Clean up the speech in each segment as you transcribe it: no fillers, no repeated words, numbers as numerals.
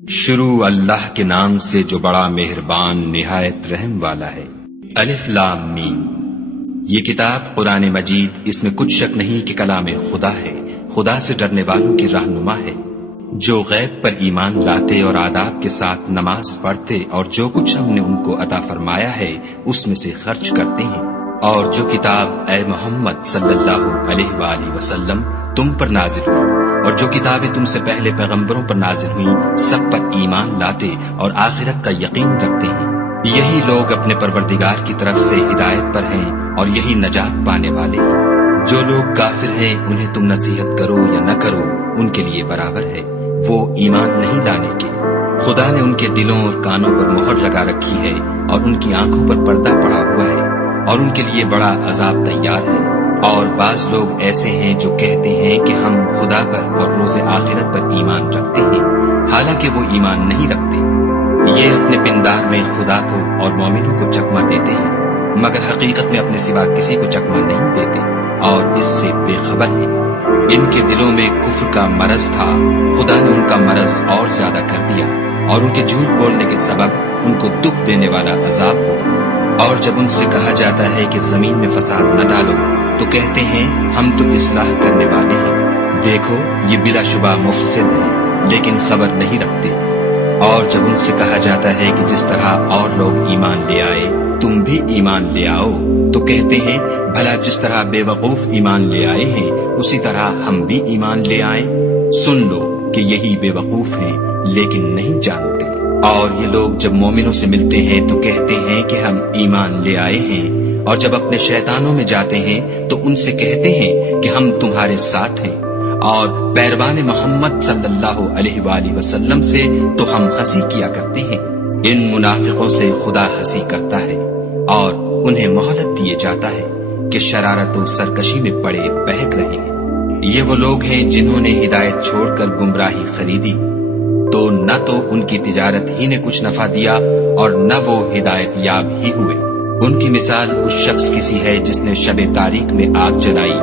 شروع اللہ کے نام سے جو بڑا مہربان نہایت رحم والا ہے۔ الف لام میم۔ یہ کتاب قرآن مجید، اس میں کچھ شک نہیں کہ کلام خدا ہے، خدا سے ڈرنے والوں کی رہنما ہے، جو غیب پر ایمان لاتے اور آداب کے ساتھ نماز پڑھتے اور جو کچھ ہم نے ان کو عطا فرمایا ہے اس میں سے خرچ کرتے ہیں، اور جو کتاب اے محمد صلی اللہ علیہ وآلہ وسلم تم پر نازل ہوئی اور جو کتابیں تم سے پہلے پیغمبروں پر نازل ہوئیں سب پر ایمان لاتے اور آخرت کا یقین رکھتے ہیں، یہی لوگ اپنے پروردگار کی طرف سے ہدایت پر ہیں اور یہی نجات پانے والے ہیں۔ جو لوگ کافر ہیں انہیں تم نصیحت کرو یا نہ کرو ان کے لیے برابر ہے، وہ ایمان نہیں لانے کے۔ خدا نے ان کے دلوں اور کانوں پر مہر لگا رکھی ہے اور ان کی آنکھوں پر پردہ پڑا ہوا ہے اور ان کے لیے بڑا عذاب تیار ہے۔ اور بعض لوگ ایسے ہیں جو کہتے ہیں کہ ہم خدا پر اور روز آخرت پر ایمان رکھتے ہیں، حالانکہ وہ ایمان نہیں رکھتے۔ یہ اپنے پندار میں خدا کو اور مومنوں کو چکمہ دیتے ہیں، مگر حقیقت میں اپنے سوا کسی کو چکمہ نہیں دیتے اور اس سے بے خبر ہیں۔ ان کے دلوں میں کفر کا مرض تھا، خدا نے ان کا مرض اور زیادہ کر دیا اور ان کے جھوٹ بولنے کے سبب ان کو دکھ دینے والا عذاب ہوا۔ اور جب ان سے کہا جاتا ہے کہ زمین میں فساد نہ ڈالو تو کہتے ہیں ہم تو اصلاح کرنے والے ہیں، دیکھو یہ بلا شبہ مفسد ہیں لیکن خبر نہیں رکھتے۔ اور جب ان سے کہا جاتا ہے کہ جس طرح اور لوگ ایمان لے آئے تم بھی ایمان لے آؤ تو کہتے ہیں بھلا جس طرح بے وقوف ایمان لے آئے ہیں اسی طرح ہم بھی ایمان لے آئیں۔ سن لو کہ یہی بے وقوف ہیں لیکن نہیں جانتے۔ اور یہ لوگ جب مومنوں سے ملتے ہیں تو کہتے ہیں کہ ہم ایمان لے آئے ہیں، اور جب اپنے شیطانوں میں جاتے ہیں تو ان سے کہتے ہیں کہ ہم تمہارے ساتھ ہیں، اور پیروان محمد صلی اللہ علیہ وآلہ وسلم سے تو ہم ہنسی کیا کرتے ہیں۔ ان منافقوں سے خدا ہنسی کرتا ہے اور انہیں مہلت دیے جاتا ہے کہ شرارت و سرکشی میں پڑے بہک رہے ہیں۔ یہ وہ لوگ ہیں جنہوں نے ہدایت چھوڑ کر گمراہی خریدی، تو نہ تو ان کی تجارت ہی نے کچھ نفع دیا اور نہ وہ ہدایت یاب ہی ہوئے۔ ان کی مثال اس شخص کی سی ہے جس نے شب تاریک میں آگ جلائی،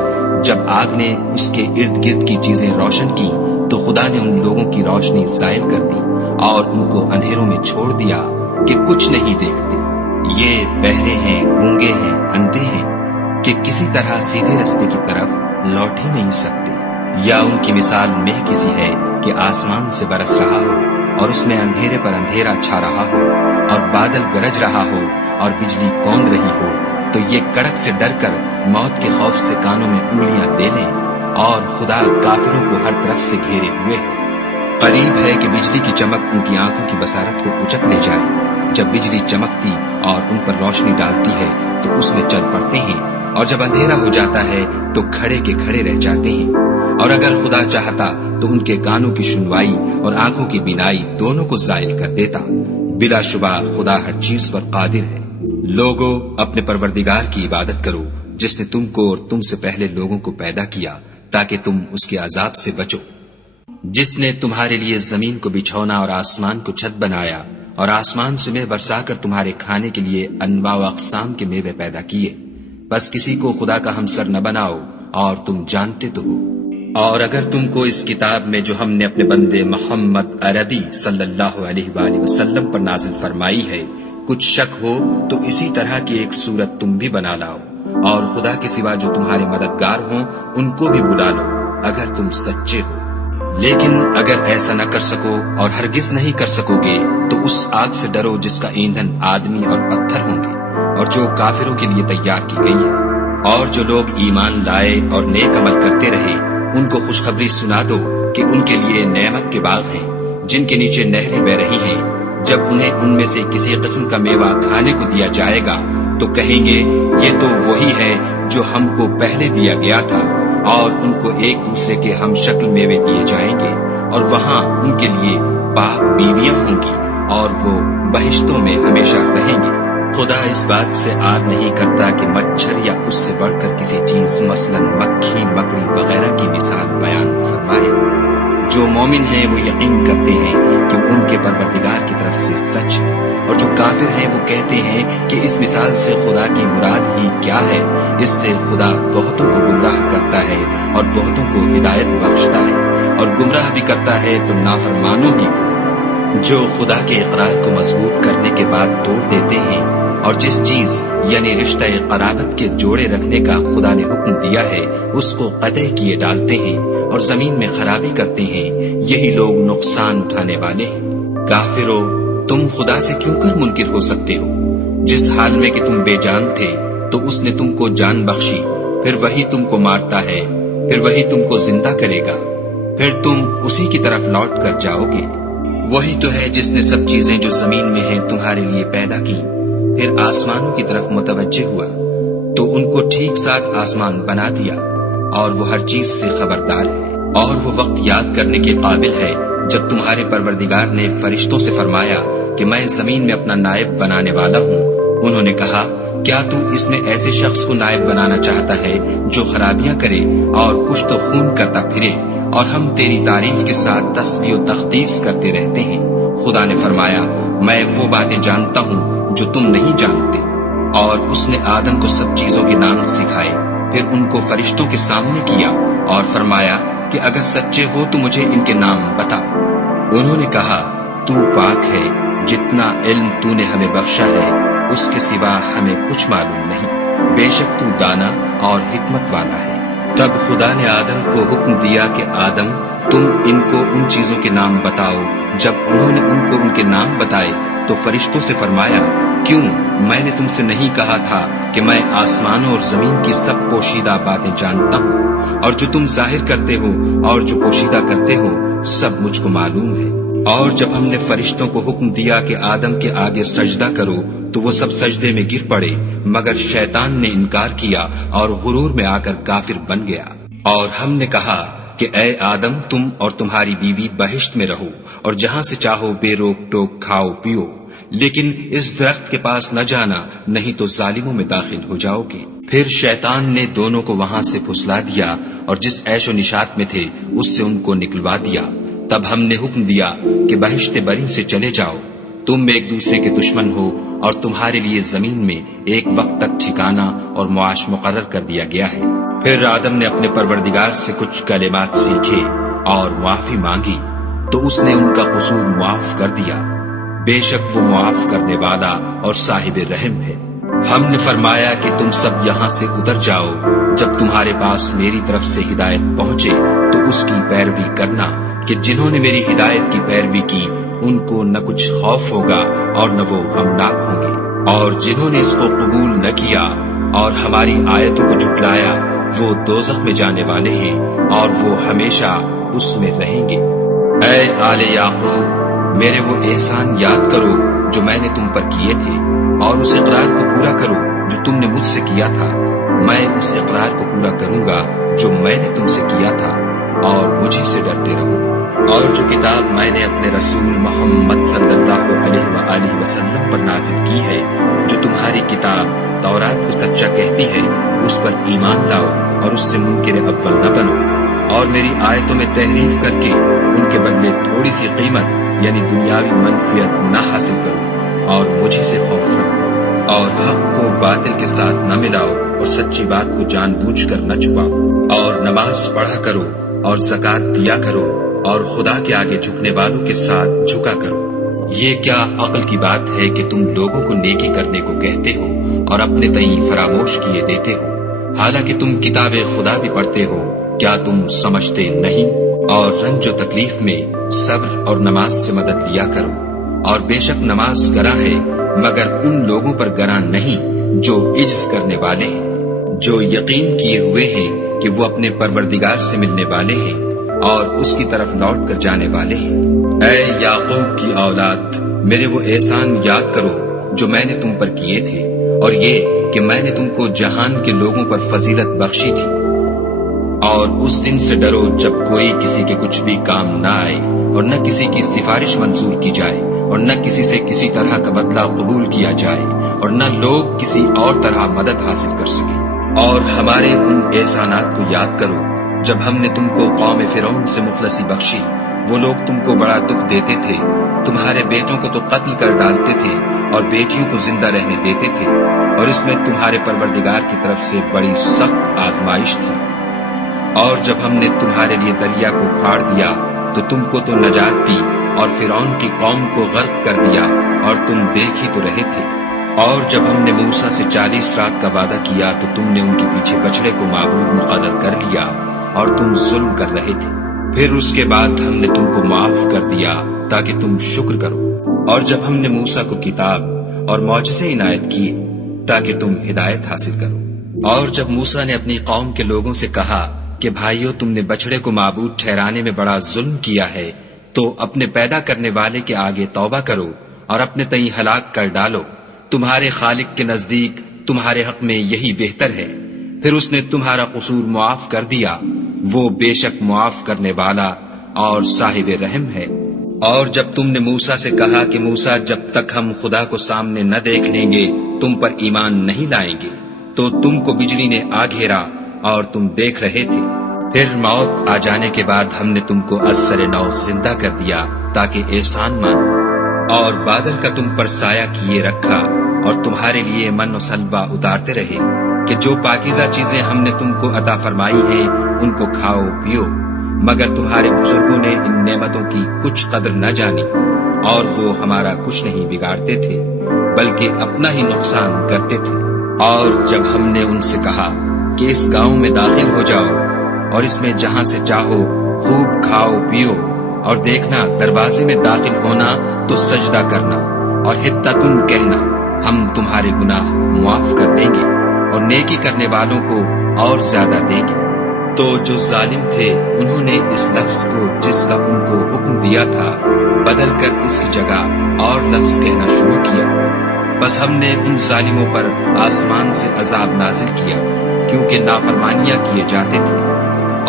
جب آگ نے اس کے ارد گرد کی چیزیں روشن کی تو خدا نے ان لوگوں کی روشنی زائل کر دی اور ان کو اندھیروں میں چھوڑ دیا کہ کچھ نہیں دیکھتے۔ یہ بہرے ہیں، گونگے ہیں، اندھے ہیں کہ کسی طرح سیدھے رستے کی طرف لوٹ ہی نہیں سکتے۔ یا ان کی مثال مہ کسی ہے کہ آسمان سے برس رہا ہو اور اس میں اندھیرے پر اندھیرا چھا رہا ہو اور بادل گرج رہا ہو اور بجلی کونک رہی ہو، تو یہ کڑک سے ڈر کر موت کے خوف سے کانوں میں انگلیاں دے لیں، اور خدا کافروں کو ہر طرف سے گھیرے ہوئے ہے۔ قریب ہے کہ بجلی کی چمک ان کی آنکھوں کی بصارت کو اچک لے جائے۔ جب بجلی چمکتی اور ان پر روشنی ڈالتی ہے تو اس میں چل پڑتے ہیں، اور جب اندھیرا ہو جاتا ہے تو کھڑے کے کھڑے رہ جاتے ہیں۔ اور اگر خدا چاہتا تو ان کے کانوں کی سنوائی اور آنکھوں کی بینائی دونوں کو زائل کر دیتا۔ بلا شبہ خدا ہر چیز پر قادر ہے۔ لوگوں، اپنے پروردگار کی عبادت کرو جس نے تم کو اور تم سے پہلے لوگوں کو پیدا کیا تاکہ تم اس کے عذاب سے بچو، جس نے تمہارے لیے زمین کو بچھونا اور آسمان کو چھت بنایا اور آسمان سے مے برسا کر تمہارے کھانے کے لیے انواع و اقسام کے میوے پیدا کیے۔ بس کسی کو خدا کا ہمسر نہ بناؤ اور تم جانتے تو ہو۔ اور اگر تم کو اس کتاب میں جو ہم نے اپنے بندے محمد عربی صلی اللہ علیہ وآلہ وسلم پر نازل فرمائی ہے کچھ شک ہو تو اسی طرح کی ایک صورت تم بھی بنا لاؤ، اور خدا کے سوا جو تمہارے مددگار ہوں ان کو بھی بلا لو اگر تم سچے ہو۔ لیکن اگر ایسا نہ کر سکو اور ہرگز نہیں کر سکو گے تو اس آگ سے ڈرو جس کا ایندھن آدمی اور پتھر ہوں گے اور جو کافروں کے لیے تیار کی گئی ہے۔ اور جو لوگ ایمان لائے اور نیک عمل کرتے رہے ان کو خوشخبری سنا دو کہ ان کے لیے نعمت کے باغ ہیں جن کے نیچے نہریں بہ رہی ہیں۔ جب انہیں ان میں سے کسی قسم کا میوہ کھانے کو دیا جائے گا تو کہیں گے یہ تو وہی ہے جو ہم کو پہلے دیا گیا تھا، اور ان کو ایک دوسرے کے ہم شکل میوے دیے جائیں گے، اور وہاں ان کے لیے پاک بیویاں ہوں گی اور وہ بہشتوں میں ہمیشہ رہیں گے۔ خدا اس بات سے آر نہیں کرتا کہ مچھر یا اس سے بڑھ کر کسی چیز مثلا مکھی، مکڑی وغیرہ کی مثال بیان فرمائے۔ جو مومن ہیں وہ یقین کرتے ہیں کہ ان کے پروردگار کی طرف سے سچ ہے، اور جو کافر ہیں وہ کہتے ہیں کہ اس مثال سے خدا کی مراد ہی کیا ہے۔ اس سے خدا بہتوں کو گمراہ کرتا ہے اور بہتوں کو ہدایت بخشتا ہے، اور گمراہ بھی کرتا ہے تو نافرمانوں ہی کو۔ جو خدا کے اقرار کو مضبوط کرنے کے بعد توڑ دیتے ہیں اور جس چیز یعنی رشتہ قرابت کے جوڑے رکھنے کا خدا نے حکم دیا ہے اس کو قطع کیے ڈالتے ہیں اور زمین میں خرابی کرتے ہیں، یہی لوگ نقصان اٹھانے والے ہیں۔ کافرو، تم خدا سے کیوں کر منکر ہو سکتے ہو؟ جس حال میں کہ تم بے جان تھے تو اس نے تم کو جان بخشی، پھر وہی تم کو مارتا ہے، پھر وہی تم کو زندہ کرے گا، پھر تم اسی کی طرف لوٹ کر جاؤ گے۔ وہی تو ہے جس نے سب چیزیں جو زمین میں ہیں تمہارے لیے پیدا کی، پھر آسمانوں کی طرف متوجہ ہوا تو ان کو ٹھیک ساتھ آسمان بنا دیا، اور وہ ہر چیز سے خبردار ہے۔ اور وہ وقت یاد کرنے کے قابل ہے جب تمہارے پروردگار نے فرشتوں سے فرمایا کہ میں زمین میں اپنا نائب بنانے والا ہوں۔ انہوں نے کہا، کیا تو اس میں ایسے شخص کو نائب بنانا چاہتا ہے جو خرابیاں کرے اور کشت و خون کرتا پھرے، اور ہم تیری تعریف کے ساتھ تسبیح و تقدیس کرتے رہتے ہیں۔ خدا نے فرمایا، میں وہ باتیں جانتا ہوں جو تم نہیں جانتے۔ اور اس نے آدم کو سب چیزوں کے نام سکھائے، پھر ان کو فرشتوں کے سامنے کیا اور فرمایا کہ اگر سچے ہو تو مجھے ان کے نام بتا۔ انہوں نے کہا، تو پاک ہے، جتنا علم تو نے ہمیں بخشا ہے اس کے سوا ہمیں کچھ معلوم نہیں، بے شک تو دانا اور حکمت والا ہے۔ تب خدا نے آدم کو حکم دیا کہ آدم، تم ان کو ان چیزوں کے نام بتاؤ۔ جب انہوں نے ان کو ان کے نام بتائے تو فرشتوں سے فرمایا، کیوں میں نے تم سے نہیں کہا تھا کہ میں آسمانوں اور زمین کی سب پوشیدہ باتیں جانتا ہوں، اور جو تم ظاہر کرتے ہو اور جو پوشیدہ کرتے ہو سب مجھ کو معلوم ہے۔ اور جب ہم نے فرشتوں کو حکم دیا کہ آدم کے آگے سجدہ کرو تو وہ سب سجدے میں گر پڑے، مگر شیطان نے انکار کیا اور غرور میں آ کر کافر بن گیا۔ اور ہم نے کہا کہ اے آدم، تم اور تمہاری بیوی بہشت میں رہو اور جہاں سے چاہو بے روک ٹوک کھاؤ پیو، لیکن اس درخت کے پاس نہ جانا، نہیں تو ظالموں میں داخل ہو جاؤ گے۔ پھر شیطان نے دونوں کو وہاں سے پھسلا دیا اور جس عیش و نشاط میں تھے اس سے ان کو نکلوا دیا۔ تب ہم نے حکم دیا کہ بہشت بری سے چلے جاؤ، تم ایک دوسرے کے دشمن ہو اور تمہارے لیے زمین میں ایک وقت تک ٹھکانہ اور معاش مقرر کر دیا گیا ہے۔ پھر آدم نے اپنے پروردگار سے کچھ کلمات سیکھے اور معافی مانگی تو اس نے ان کا قصور معاف کر دیا، بے شک وہ معاف کرنے والا اور صاحب رحم ہے۔ ہم نے فرمایا کہ تم سب یہاں سے اتر جاؤ، جب تمہارے پاس میری طرف سے ہدایت پہنچے تو اس کی پیروی کرنا، کہ جنہوں نے میری ہدایت کی پیروی کی ان کو نہ کچھ خوف ہوگا اور نہ وہ غمناک ہوں گے، اور جنہوں نے اس کو قبول نہ کیا اور ہماری آیتوں کو جھٹلایا وہ دوزخ میں جانے والے ہیں اور وہ ہمیشہ اس میں رہیں گے۔ اے آل یعقوب، میرے وہ احسان یاد کرو جو میں نے تم پر کیے تھے، اور اس اقرار کو پورا کرو جو تم نے مجھ سے کیا تھا۔ میں اس اقرار کو پورا کروں گا جو میں نے تم سے کیا تھا، اور مجھے سے ڈرتے رہو۔ اور جو کتاب میں نے اپنے رسول محمد صلی اللہ علیہ وآلہ وسلم پر نازل کی ہے، جو تمہاری کتاب تورات کو سچا کہتی ہے، اس پر ایمان لاؤ اور اس سے منکر اول نہ بنو، اور میری آیتوں میں تحریف کر کے ان کے بدلے تھوڑی سی قیمت یعنی دنیاوی منفیت نہ حاصل کرو، اور مجھے سے خوف رکھو، اور حق کو باطل کے ساتھ نہ ملاؤ اور سچی بات کو جان بوجھ کر نہ چھپاؤ، اور نماز پڑھا کرو اور زکوٰۃ دیا کرو، اور خدا کے آگے جھکنے والوں کے ساتھ جھکا کرو۔ یہ کیا عقل کی بات ہے کہ تم لوگوں کو نیکی کرنے کو کہتے ہو اور اپنے تئیں فراموش کیے دیتے ہو، حالانکہ تم کتاب خدا بھی پڑھتے ہو، کیا تم سمجھتے نہیں؟ اور رنج و تکلیف میں صبر اور نماز سے مدد لیا کرو، اور بے شک نماز گراں ہے مگر ان لوگوں پر گراں نہیں جو عجز کرنے والے ہیں، جو یقین کیے ہوئے ہیں کہ وہ اپنے پروردگار سے ملنے والے ہیں اور اس کی طرف لوٹ کر جانے والے ہیں۔ اے یعقوب کی اولاد، میرے وہ احسان یاد کرو جو میں نے تم پر کیے تھے، اور یہ کہ میں نے تم کو جہان کے لوگوں پر فضیلت بخشی تھی۔ اور اس دن سے ڈرو جب کوئی کسی کے کچھ بھی کام نہ آئے، اور نہ کسی کی سفارش منظور کی جائے، اور نہ کسی سے کسی طرح کا بدلہ قبول کیا جائے، اور نہ لوگ کسی اور طرح مدد حاصل کر سکیں۔ اور ہمارے ان احسانات کو یاد کرو جب ہم نے تم کو قوم فرعون سے مخلصی بخشی، وہ لوگ تم کو بڑا دکھ دیتے تھے، تمہارے بیٹوں کو تو قتل کر ڈالتے تھے اور بیٹیوں کو زندہ رہنے دیتے تھے، اور اس میں تمہارے پروردگار کی طرف سے بڑی سخت آزمائش تھی۔ اور جب ہم نے تمہارے لیے دریا کو پھاڑ دیا تو تم کو تو نجات دی، اور فرعون کی قوم کو غرق کر دیا اور تم دیکھ ہی تو رہے تھے۔ اور جب ہم نے موسیٰ سے 40 رات کا وعدہ کیا تو تم نے ان کے پیچھے بچڑے کو معبود مقرر کر لیا اور تم ظلم کر رہے تھے۔ پھر اس کے بعد ہم نے تم کو معاف کر دیا تاکہ تم شکر کرو۔ اور جب ہم نے موسیٰ کو کتاب اور معجزے عنایت کیے تاکہ تم ہدایت حاصل کرو۔ اور جب موسیٰ نے اپنی قوم کے لوگوں سے کہا کہ بھائیو، تم نے بچڑے کو معبود ٹھہرانے میں بڑا ظلم کیا ہے، تو اپنے پیدا کرنے والے کے آگے توبہ کرو اور اپنے تئیں ہلاک کر ڈالو، تمہارے خالق کے نزدیک تمہارے حق میں یہی بہتر ہے۔ پھر اس نے تمہارا قصور معاف کر دیا، وہ بے شک معاف کرنے والا اور صاحب رحم ہے۔ اور جب تم نے موسیٰ سے کہا کہ موسیٰ، جب تک ہم خدا کو سامنے نہ دیکھ لیں گے تم پر ایمان نہیں لائیں گے، تو تم کو بجلی نے آ گھیرا اور تم دیکھ رہے تھے۔ پھر موت آ جانے کے بعد ہم نے تم کو از سر نو زندہ کر دیا تاکہ احسان مانو، اور بادل کا تم پر سایہ کیے رکھا اور تمہارے لیے من و سلوہ اتارتے رہے کہ جو پاکیزہ چیزیں ہم نے تم کو عطا فرمائی ہیں ان کو کھاؤ پیو، مگر تمہارے بزرگوں نے ان نعمتوں کی کچھ قدر نہ جانی، اور وہ ہمارا کچھ نہیں بگاڑتے تھے بلکہ اپنا ہی نقصان کرتے تھے۔ اور جب ہم نے ان سے کہا کہ اس گاؤں میں داخل ہو جاؤ اور اس میں جہاں سے چاہو خوب کھاؤ پیو، اور دیکھنا دروازے میں داخل ہونا تو سجدہ کرنا اور حطۃ کہنا، ہم تمہارے گناہ معاف کر دیں گے اور نیکی کرنے والوں کو اور زیادہ دیں گے۔ تو جو ظالم تھے انہوں نے اس لفظ کو جس کا ان کو حکم دیا تھا بدل کر اس کی جگہ اور لفظ کہنا شروع کیا۔ بس ہم نے ان ظالموں پر آسمان سے عذاب نازل کیا کیونکہ نافرمانیاں کیے جاتے تھے۔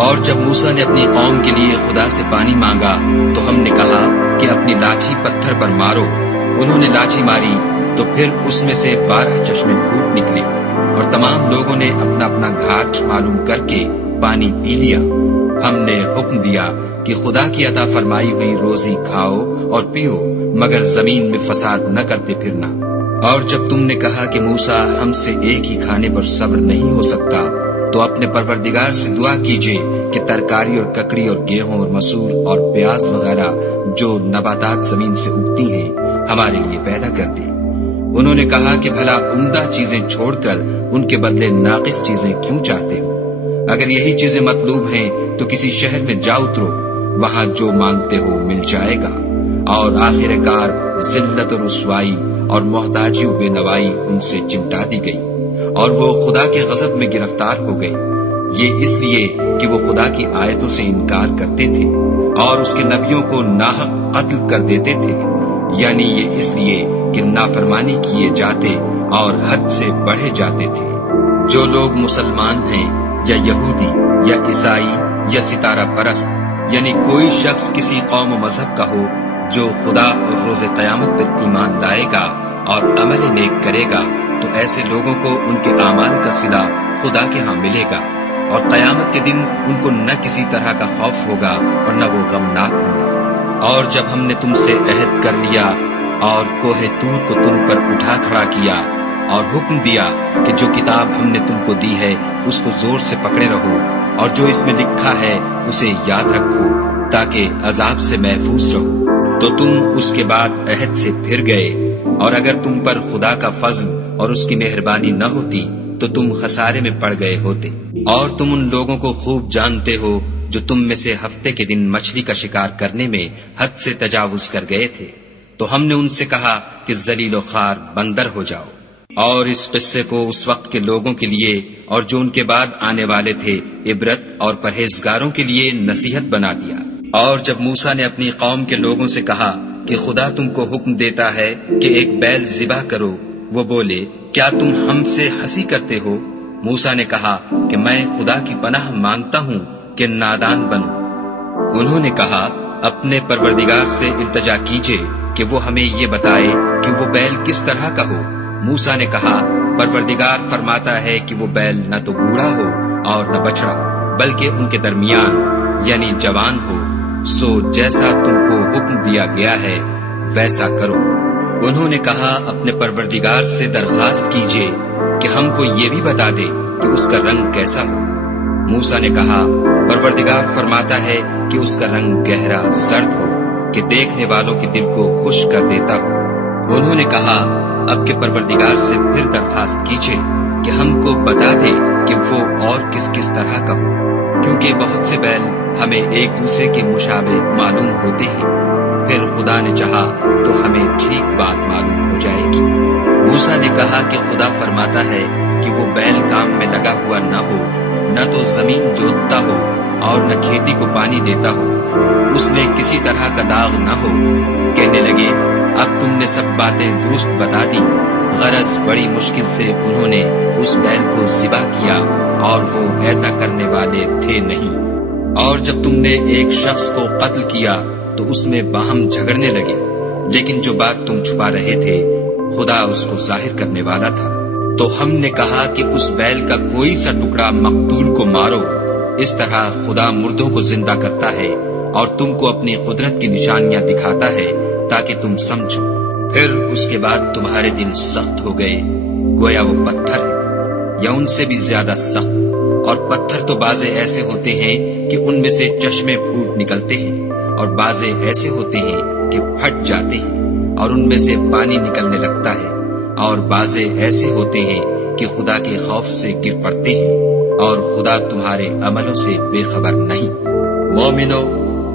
اور جب موسیٰ نے اپنی قوم کے لیے خدا سے پانی مانگا تو ہم نے کہا کہ اپنی لاٹھی پتھر پر مارو۔ انہوں نے لاٹھی ماری تو پھر اس میں سے 12 چشمے پھوٹ نکلے اور تمام لوگوں نے اپنا اپنا گھاٹ معلوم کر کے پانی پی لیا۔ ہم نے حکم دیا کہ خدا کی عطا فرمائی ہوئی روزی کھاؤ اور پیو، مگر زمین میں فساد نہ کرتے پھرنا۔ اور جب تم نے کہا کہ موسیٰ، ہم سے ایک ہی کھانے پر صبر نہیں ہو سکتا، تو اپنے پروردگار سے دعا کیجئے کہ ترکاری اور ککڑی اور گیہوں اور مسور اور پیاز وغیرہ جو نباتات زمین سے اگتی ہیں ہمارے لیے پیدا کر دے۔ انہوں نے کہا کہ بھلا عمدہ چیزیں چھوڑ کر ان کے بدلے ناقص چیزیں کیوں چاہتے ہو؟ اگر یہی چیزیں مطلوب ہیں تو کسی شہر میں جا اترو، وہاں جو مانگتے ہو مل جائے گا۔ اور آخر کار ذلت و رسوائی اور محتاجی و بے نوائی ان سے چمٹا دی گئی، اور وہ خدا کے غضب میں گرفتار ہو گئے، یہ اس لیے کہ وہ خدا کی آیتوں سے انکار کرتے تھے اور اس کے نبیوں کو ناحق قتل کر دیتے تھے، یعنی یہ اس لیے کہ نافرمانی کیے جاتے اور حد سے بڑھے جاتے تھے۔ جو لوگ مسلمان ہیں یا یہودی یا عیسائی یا ستارہ پرست، یعنی کوئی شخص کسی قوم و مذہب کا ہو، جو خدا اور روز قیامت پر ایمان لائے گا اور عمل نیک کرے گا، تو ایسے لوگوں کو ان کے اعمال کا صلہ خدا کے ہاں ملے گا، اور قیامت کے دن ان کو نہ کسی طرح کا خوف ہوگا اور نہ وہ غمناک ہوں گے۔ اور جب ہم نے تم سے عہد کر لیا اور کوہ طور کو تم پر اٹھا کھڑا کیا اور حکم دیا کہ جو کتاب ہم نے تم کو دی ہے اس کو زور سے پکڑے رہو، اور جو اس میں لکھا ہے اسے یاد رکھو تاکہ عذاب سے محفوظ رہو، تو تم اس کے بعد عہد سے پھر گئے، اور اگر تم پر خدا کا فضل اور اس کی مہربانی نہ ہوتی تو تم خسارے میں پڑ گئے ہوتے۔ اور تم ان لوگوں کو خوب جانتے ہو جو تم میں سے ہفتے کے دن مچھلی کا شکار کرنے میں حد سے تجاوز کر گئے تھے، تو ہم نے ان سے کہا کہ ذلیل و خوار بندر ہو جاؤ۔ اور اس قصے کو اس وقت کے لوگوں کے لیے اور جو ان کے بعد آنے والے تھے عبرت اور پرہیزگاروں کے لیے نصیحت بنا دیا۔ اور جب موسیٰ نے اپنی قوم کے لوگوں سے کہا کہ خدا تم کو حکم دیتا ہے کہ ایک بیل ذبح کرو، وہ بولے، کیا تم ہم سے ہنسی کرتے ہو؟ موسیٰ نے کہا کہ میں خدا کی پناہ مانگتا ہوں کہ نادان بنوں۔ انہوں نے کہا، اپنے پروردگار سے التجا کیجئے کہ وہ ہمیں یہ بتائے کہ وہ بیل کس طرح کا ہو۔ موسیٰ نے کہا، پروردگار فرماتا ہے کہ وہ بیل نہ تو بوڑھا ہو اور نہ بچڑا، بلکہ ان کے درمیان یعنی جوان ہو، سو جیسا تم کو حکم دیا گیا ہے ویسا کرو۔ انہوں نے کہا، اپنے پروردگار سے درخواست کیجئے کہ ہم کو یہ بھی بتا دے کہ اس کا رنگ کیسا ہو۔ موسیٰ نے کہا، پروردگار فرماتا ہے کہ اس کا رنگ گہرا زرد ہو، کہ دیکھنے والوں کے دل کو خوش کر دیتا ہوں۔ انہوں نے کہا اب کے پروردگار سے پھر درخواست کیجئے کہ ہم کو بتا دے کہ وہ اور کس کس طرح کا ہو، کیونکہ بہت سے بیل ہمیں ایک دوسرے کے مشابہ معلوم ہوتے ہیں۔ پھر خدا نے چاہا تو ہمیں ٹھیک بات معلوم ہو جائے گی۔ موسیٰ نے کہا کہ خدا فرماتا ہے کہ وہ بیل کام میں لگا ہوا نہ ہو، نہ تو زمین جوتتا ہو اور نہ کھیتی کو پانی دیتا ہو، اس میں کسی طرح کا داغ نہ ہو۔ کہنے لگے اب تم نے سب باتیں درست بتا دی۔ غرض بڑی مشکل سے انہوں نے اس بیل کو ذبح کیا اور وہ ایسا کرنے والے تھے نہیں۔ اور جب تم نے ایک شخص کو قتل کیا تو اس میں باہم جھگڑنے لگے، لیکن جو بات تم چھپا رہے تھے خدا اس کو ظاہر کرنے والا تھا۔ تو ہم نے کہا کہ اس بیل کا کوئی سا ٹکڑا مقتول کو مارو۔ اس طرح خدا مردوں کو زندہ کرتا ہے اور تم کو اپنی قدرت کی نشانیاں دکھاتا ہے تاکہ تم سمجھو۔ پھر اس کے بعد تمہارے دن سخت ہو گئے، گویا وہ پتھر ہے یا ان سے بھی زیادہ سخت۔ اور پتھر تو بعضے ایسے ہوتے ہیں کہ ان میں سے چشمے پھوٹ نکلتے ہیں، اور بعضے ایسے ہوتے ہیں کہ پھٹ جاتے ہیں اور ان میں سے پانی نکلنے لگتا ہے، اور بعضے ایسے ہوتے ہیں کہ خدا کے خوف سے گر پڑتے ہیں، اور خدا تمہارے عملوں سے بے خبر نہیں۔ مومنو،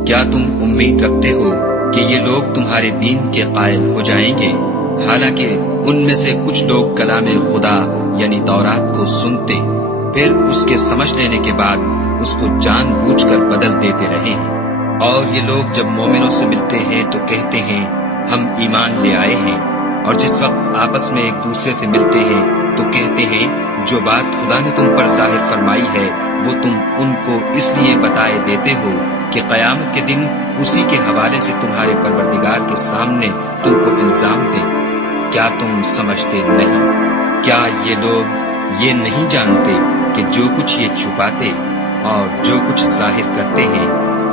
کیا تم امید رکھتے ہو کہ یہ لوگ تمہارے دین کے قائل ہو جائیں گے؟ حالانکہ ان میں سے کچھ لوگ کلام خدا یعنی تورات کو سنتے، پھر اس کے سمجھ لینے کے بعد اس کو جان بوجھ کر بدل دیتے رہے ہیں۔ اور یہ لوگ جب مومنوں سے ملتے ہیں تو کہتے ہیں ہم ایمان لے آئے ہیں، اور جس وقت آپس میں ایک دوسرے سے ملتے ہیں تو کہتے ہیں جو بات خدا نے تم پر ظاہر فرمائی ہے وہ تم ان کو اس لیے بتائے دیتے ہو کہ قیامت کے دن اسی کے حوالے سے تمہارے پروردگار کے سامنے تم کو الزام دیں۔ کیا تم سمجھتے نہیں؟ کیا یہ لوگ یہ نہیں جانتے کہ جو کچھ یہ چھپاتے اور جو کچھ ظاہر کرتے ہیں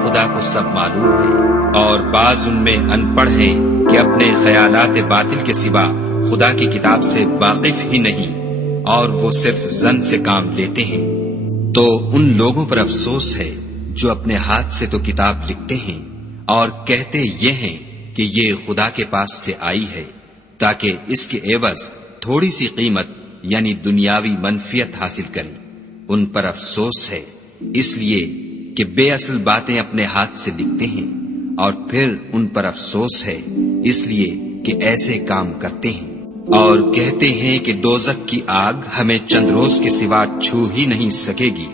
خدا کو سب معلوم ہے؟ اور بعض ان میں ان پڑھ ہیں کہ اپنے خیالات باطل کے سوا خدا کی کتاب سے واقف ہی نہیں، اور وہ صرف ظن سے کام لیتے ہیں۔ تو ان لوگوں پر افسوس ہے جو اپنے ہاتھ سے تو کتاب لکھتے ہیں اور کہتے یہ ہیں کہ یہ خدا کے پاس سے آئی ہے تاکہ اس کے عوض تھوڑی سی قیمت یعنی دنیاوی منفیت حاصل کریں۔ ان پر افسوس ہے اس لیے کہ بے اصل باتیں اپنے ہاتھ سے لکھتے ہیں، اور پھر ان پر افسوس ہے اس لیے کہ ایسے کام کرتے ہیں، اور کہتے ہیں کہ دوزخ کی آگ ہمیں چند روز کے سوا چھو ہی نہیں سکے گی۔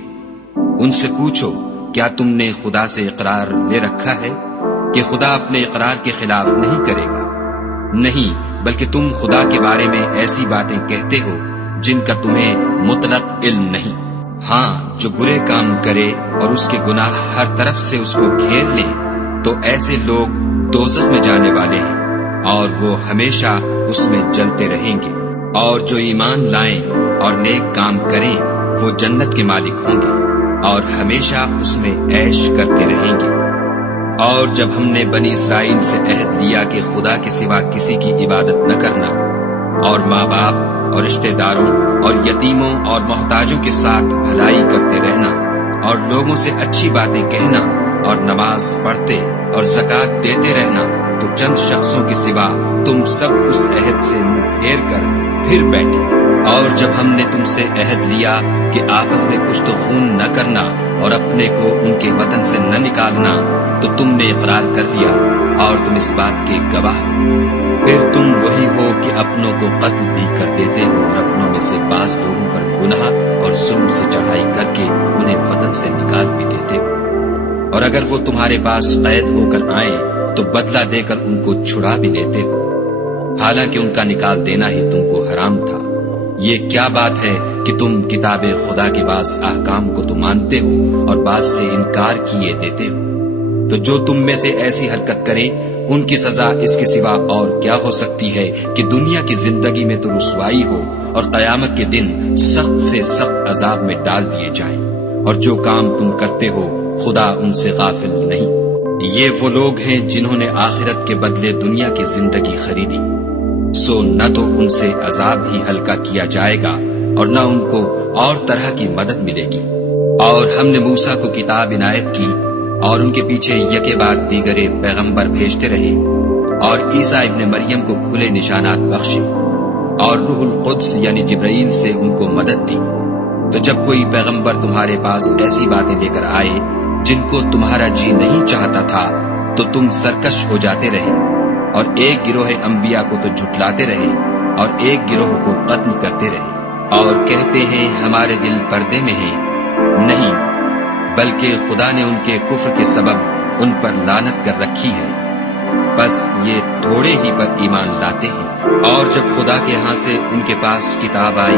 ان سے پوچھو کیا تم نے خدا سے اقرار لے رکھا ہے کہ خدا اپنے اقرار کے خلاف نہیں کرے گا؟ نہیں، بلکہ تم خدا کے بارے میں ایسی باتیں کہتے ہو جن کا تمہیں مطلق علم نہیں۔ ہاں، جو برے کام کرے اور اس کے گناہ ہر طرف سے اس کو گھیر لیں تو ایسے لوگ دوزخ میں جانے والے ہیں اور وہ ہمیشہ اس میں جلتے رہیں گے۔ اور جو ایمان لائیں اور نیک کام کریں وہ جنت کے مالک ہوں گے اور ہمیشہ اس میں عیش کرتے رہیں گے۔ اور جب ہم نے بنی اسرائیل سے عہد لیا کہ خدا کے سوا کسی کی عبادت نہ کرنا، اور ماں باپ اور رشتہ داروں اور یتیموں اور محتاجوں کے ساتھ بھلائی کرتے رہنا اور لوگوں سے اچھی باتیں کہنا اور نماز پڑھتے اور زکوٰۃ دیتے رہنا، تو چند شخصوں کے سوا تم سب اس عہد سے منہ پھیر کر پھر بیٹھے۔ اور جب ہم نے تم سے عہد لیا کہ آپس میں کچھ تو خون نہ کرنا اور اپنے کو ان کے وطن سے نہ نکالنا، تو تم نے اقرار کر لیا اور تم اس بات کے گواہ ہو۔ پھر تم وہی ہو کہ اپنوں کو قتل بھی کر دیتے ہو اور اپنوں میں سے بعض لوگوں پر گناہ اور ظلم سے چڑھائی کر کے انہیں وطن سے نکال بھی دیتے ہو، اور اگر وہ تمہارے پاس قید ہو کر آئیں تو بدلہ دے کر ان کو چھڑا بھی لیتے ہو، حالانکہ ان کا نکال دینا ہی تم کو حرام تھا۔ یہ کیا بات ہے کہ تم کتاب خدا کے بعض احکام کو تو مانتے ہو اور بعض سے انکار کیے دیتے ہو؟ تو جو تم میں سے ایسی حرکت کریں ان کی سزا اس کے سوا اور کیا ہو سکتی ہے کہ دنیا کی زندگی میں تو رسوائی ہو اور قیامت کے دن سخت سے سخت عذاب میں ڈال دیے جائیں۔ اور جو کام تم کرتے ہو خدا ان سے غافل نہیں۔ یہ وہ لوگ ہیں جنہوں نے آخرت کے بدلے دنیا کی زندگی خریدی، سو نہ تو ان سے عذاب ہی ہلکا کیا جائے گا اور نہ ان کو اور طرح کی مدد ملے گی۔ اور ہم نے موسیٰ کو کتاب عنایت کی اور ان کے پیچھے یکے بعد دیگرے پیغمبر بھیجتے رہے، اور عیسیٰ ابن مریم کو کھلے نشانات بخشے، اور روح القدس یعنی جبرائیل سے ان کو مدد دی۔ تو جب کوئی پیغمبر تمہارے پاس ایسی باتیں لے کر آئے جن کو تمہارا جی نہیں چاہتا تھا تو تم سرکش ہو جاتے رہے، اور ایک گروہ انبیاء کو تو جھٹلاتے رہے اور ایک گروہ کو قتل کرتے رہے، اور کہتے ہیں ہمارے دل پردے میں ہیں۔ نہیں، بلکہ خدا نے ان کے کفر کے سبب ان پر لعنت کر رکھی ہے، بس یہ تھوڑے ہی پر ایمان لاتے ہیں۔ اور جب خدا کے ہاں سے ان کے پاس کتاب آئی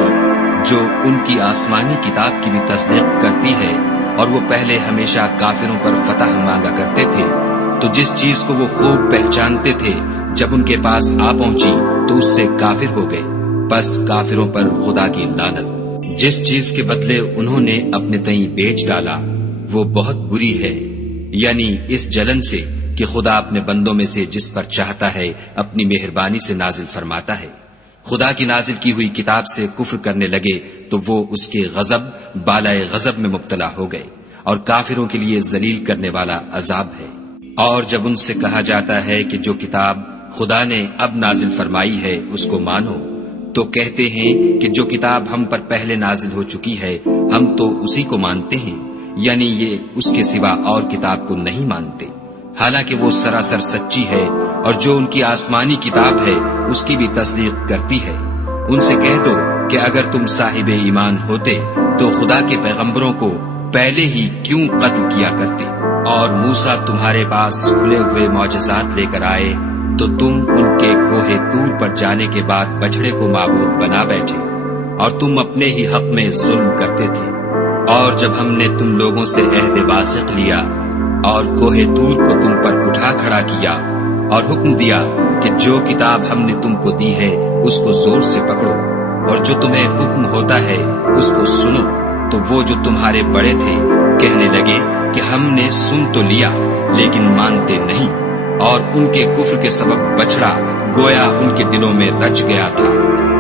جو ان کی آسمانی کتاب کی بھی تصدیق کرتی ہے، اور وہ پہلے ہمیشہ کافروں پر فتح مانگا کرتے تھے، تو جس چیز کو وہ خوب پہچانتے تھے جب ان کے پاس آ پہنچی تو اس سے کافر ہو گئے، بس کافروں پر خدا کی لعنت۔ جس چیز کے بدلے انہوں نے اپنے تئیں بیچ ڈالا وہ بہت بری ہے، یعنی اس جلن سے کہ خدا اپنے بندوں میں سے جس پر چاہتا ہے اپنی مہربانی سے نازل فرماتا ہے۔ خدا کی نازل کی ہوئی کتاب سے کفر کرنے لگے تو وہ اس کے غضب بالائے غضب میں مبتلا ہو گئے، اور کافروں کے لیے ذلیل کرنے والا عذاب ہے۔ اور جب ان سے کہا جاتا ہے کہ جو کتاب خدا نے اب نازل فرمائی ہے اس کو مانو، تو کہتے ہیں کہ جو کتاب ہم پر پہلے نازل ہو چکی ہے ہم تو اسی کو مانتے ہیں، یعنی یہ اس کے سوا اور کتاب کو نہیں مانتے، حالانکہ وہ سراسر سچی ہے، اور جو ان کی آسمانی کتاب ہے اس کی بھی تصدیق کرتی ہے۔ ان سے کہہ دو کہ اگر تم صاحب ایمان ہوتے تو خدا کے پیغمبروں کو پہلے ہی کیوں قتل کیا کرتے، اور موسیٰ تمہارے پاس کھلے ہوئے معجزات لے کر آئے تو تم ان کے کوہ طور پر جانے کے بعد بچڑے کو معبود بنا بیٹھے، اور تم اپنے ہی حق میں ظلم کرتے تھے۔ اور جب ہم نے تم لوگوں سے عہد واثق لیا اور کوہ طور کو تم پر اٹھا کھڑا کیا، اور حکم دیا کہ جو کتاب ہم نے تم کو دی ہے اس کو زور سے پکڑو، اور جو تمہیں حکم ہوتا ہے اس کو سنو، تو وہ جو تمہارے بڑے تھے کہنے لگے کہ ہم نے سن تو لیا لیکن مانتے نہیں، اور ان کے کفر کے سبب بچڑا گویا ان کے دلوں میں رچ گیا تھا۔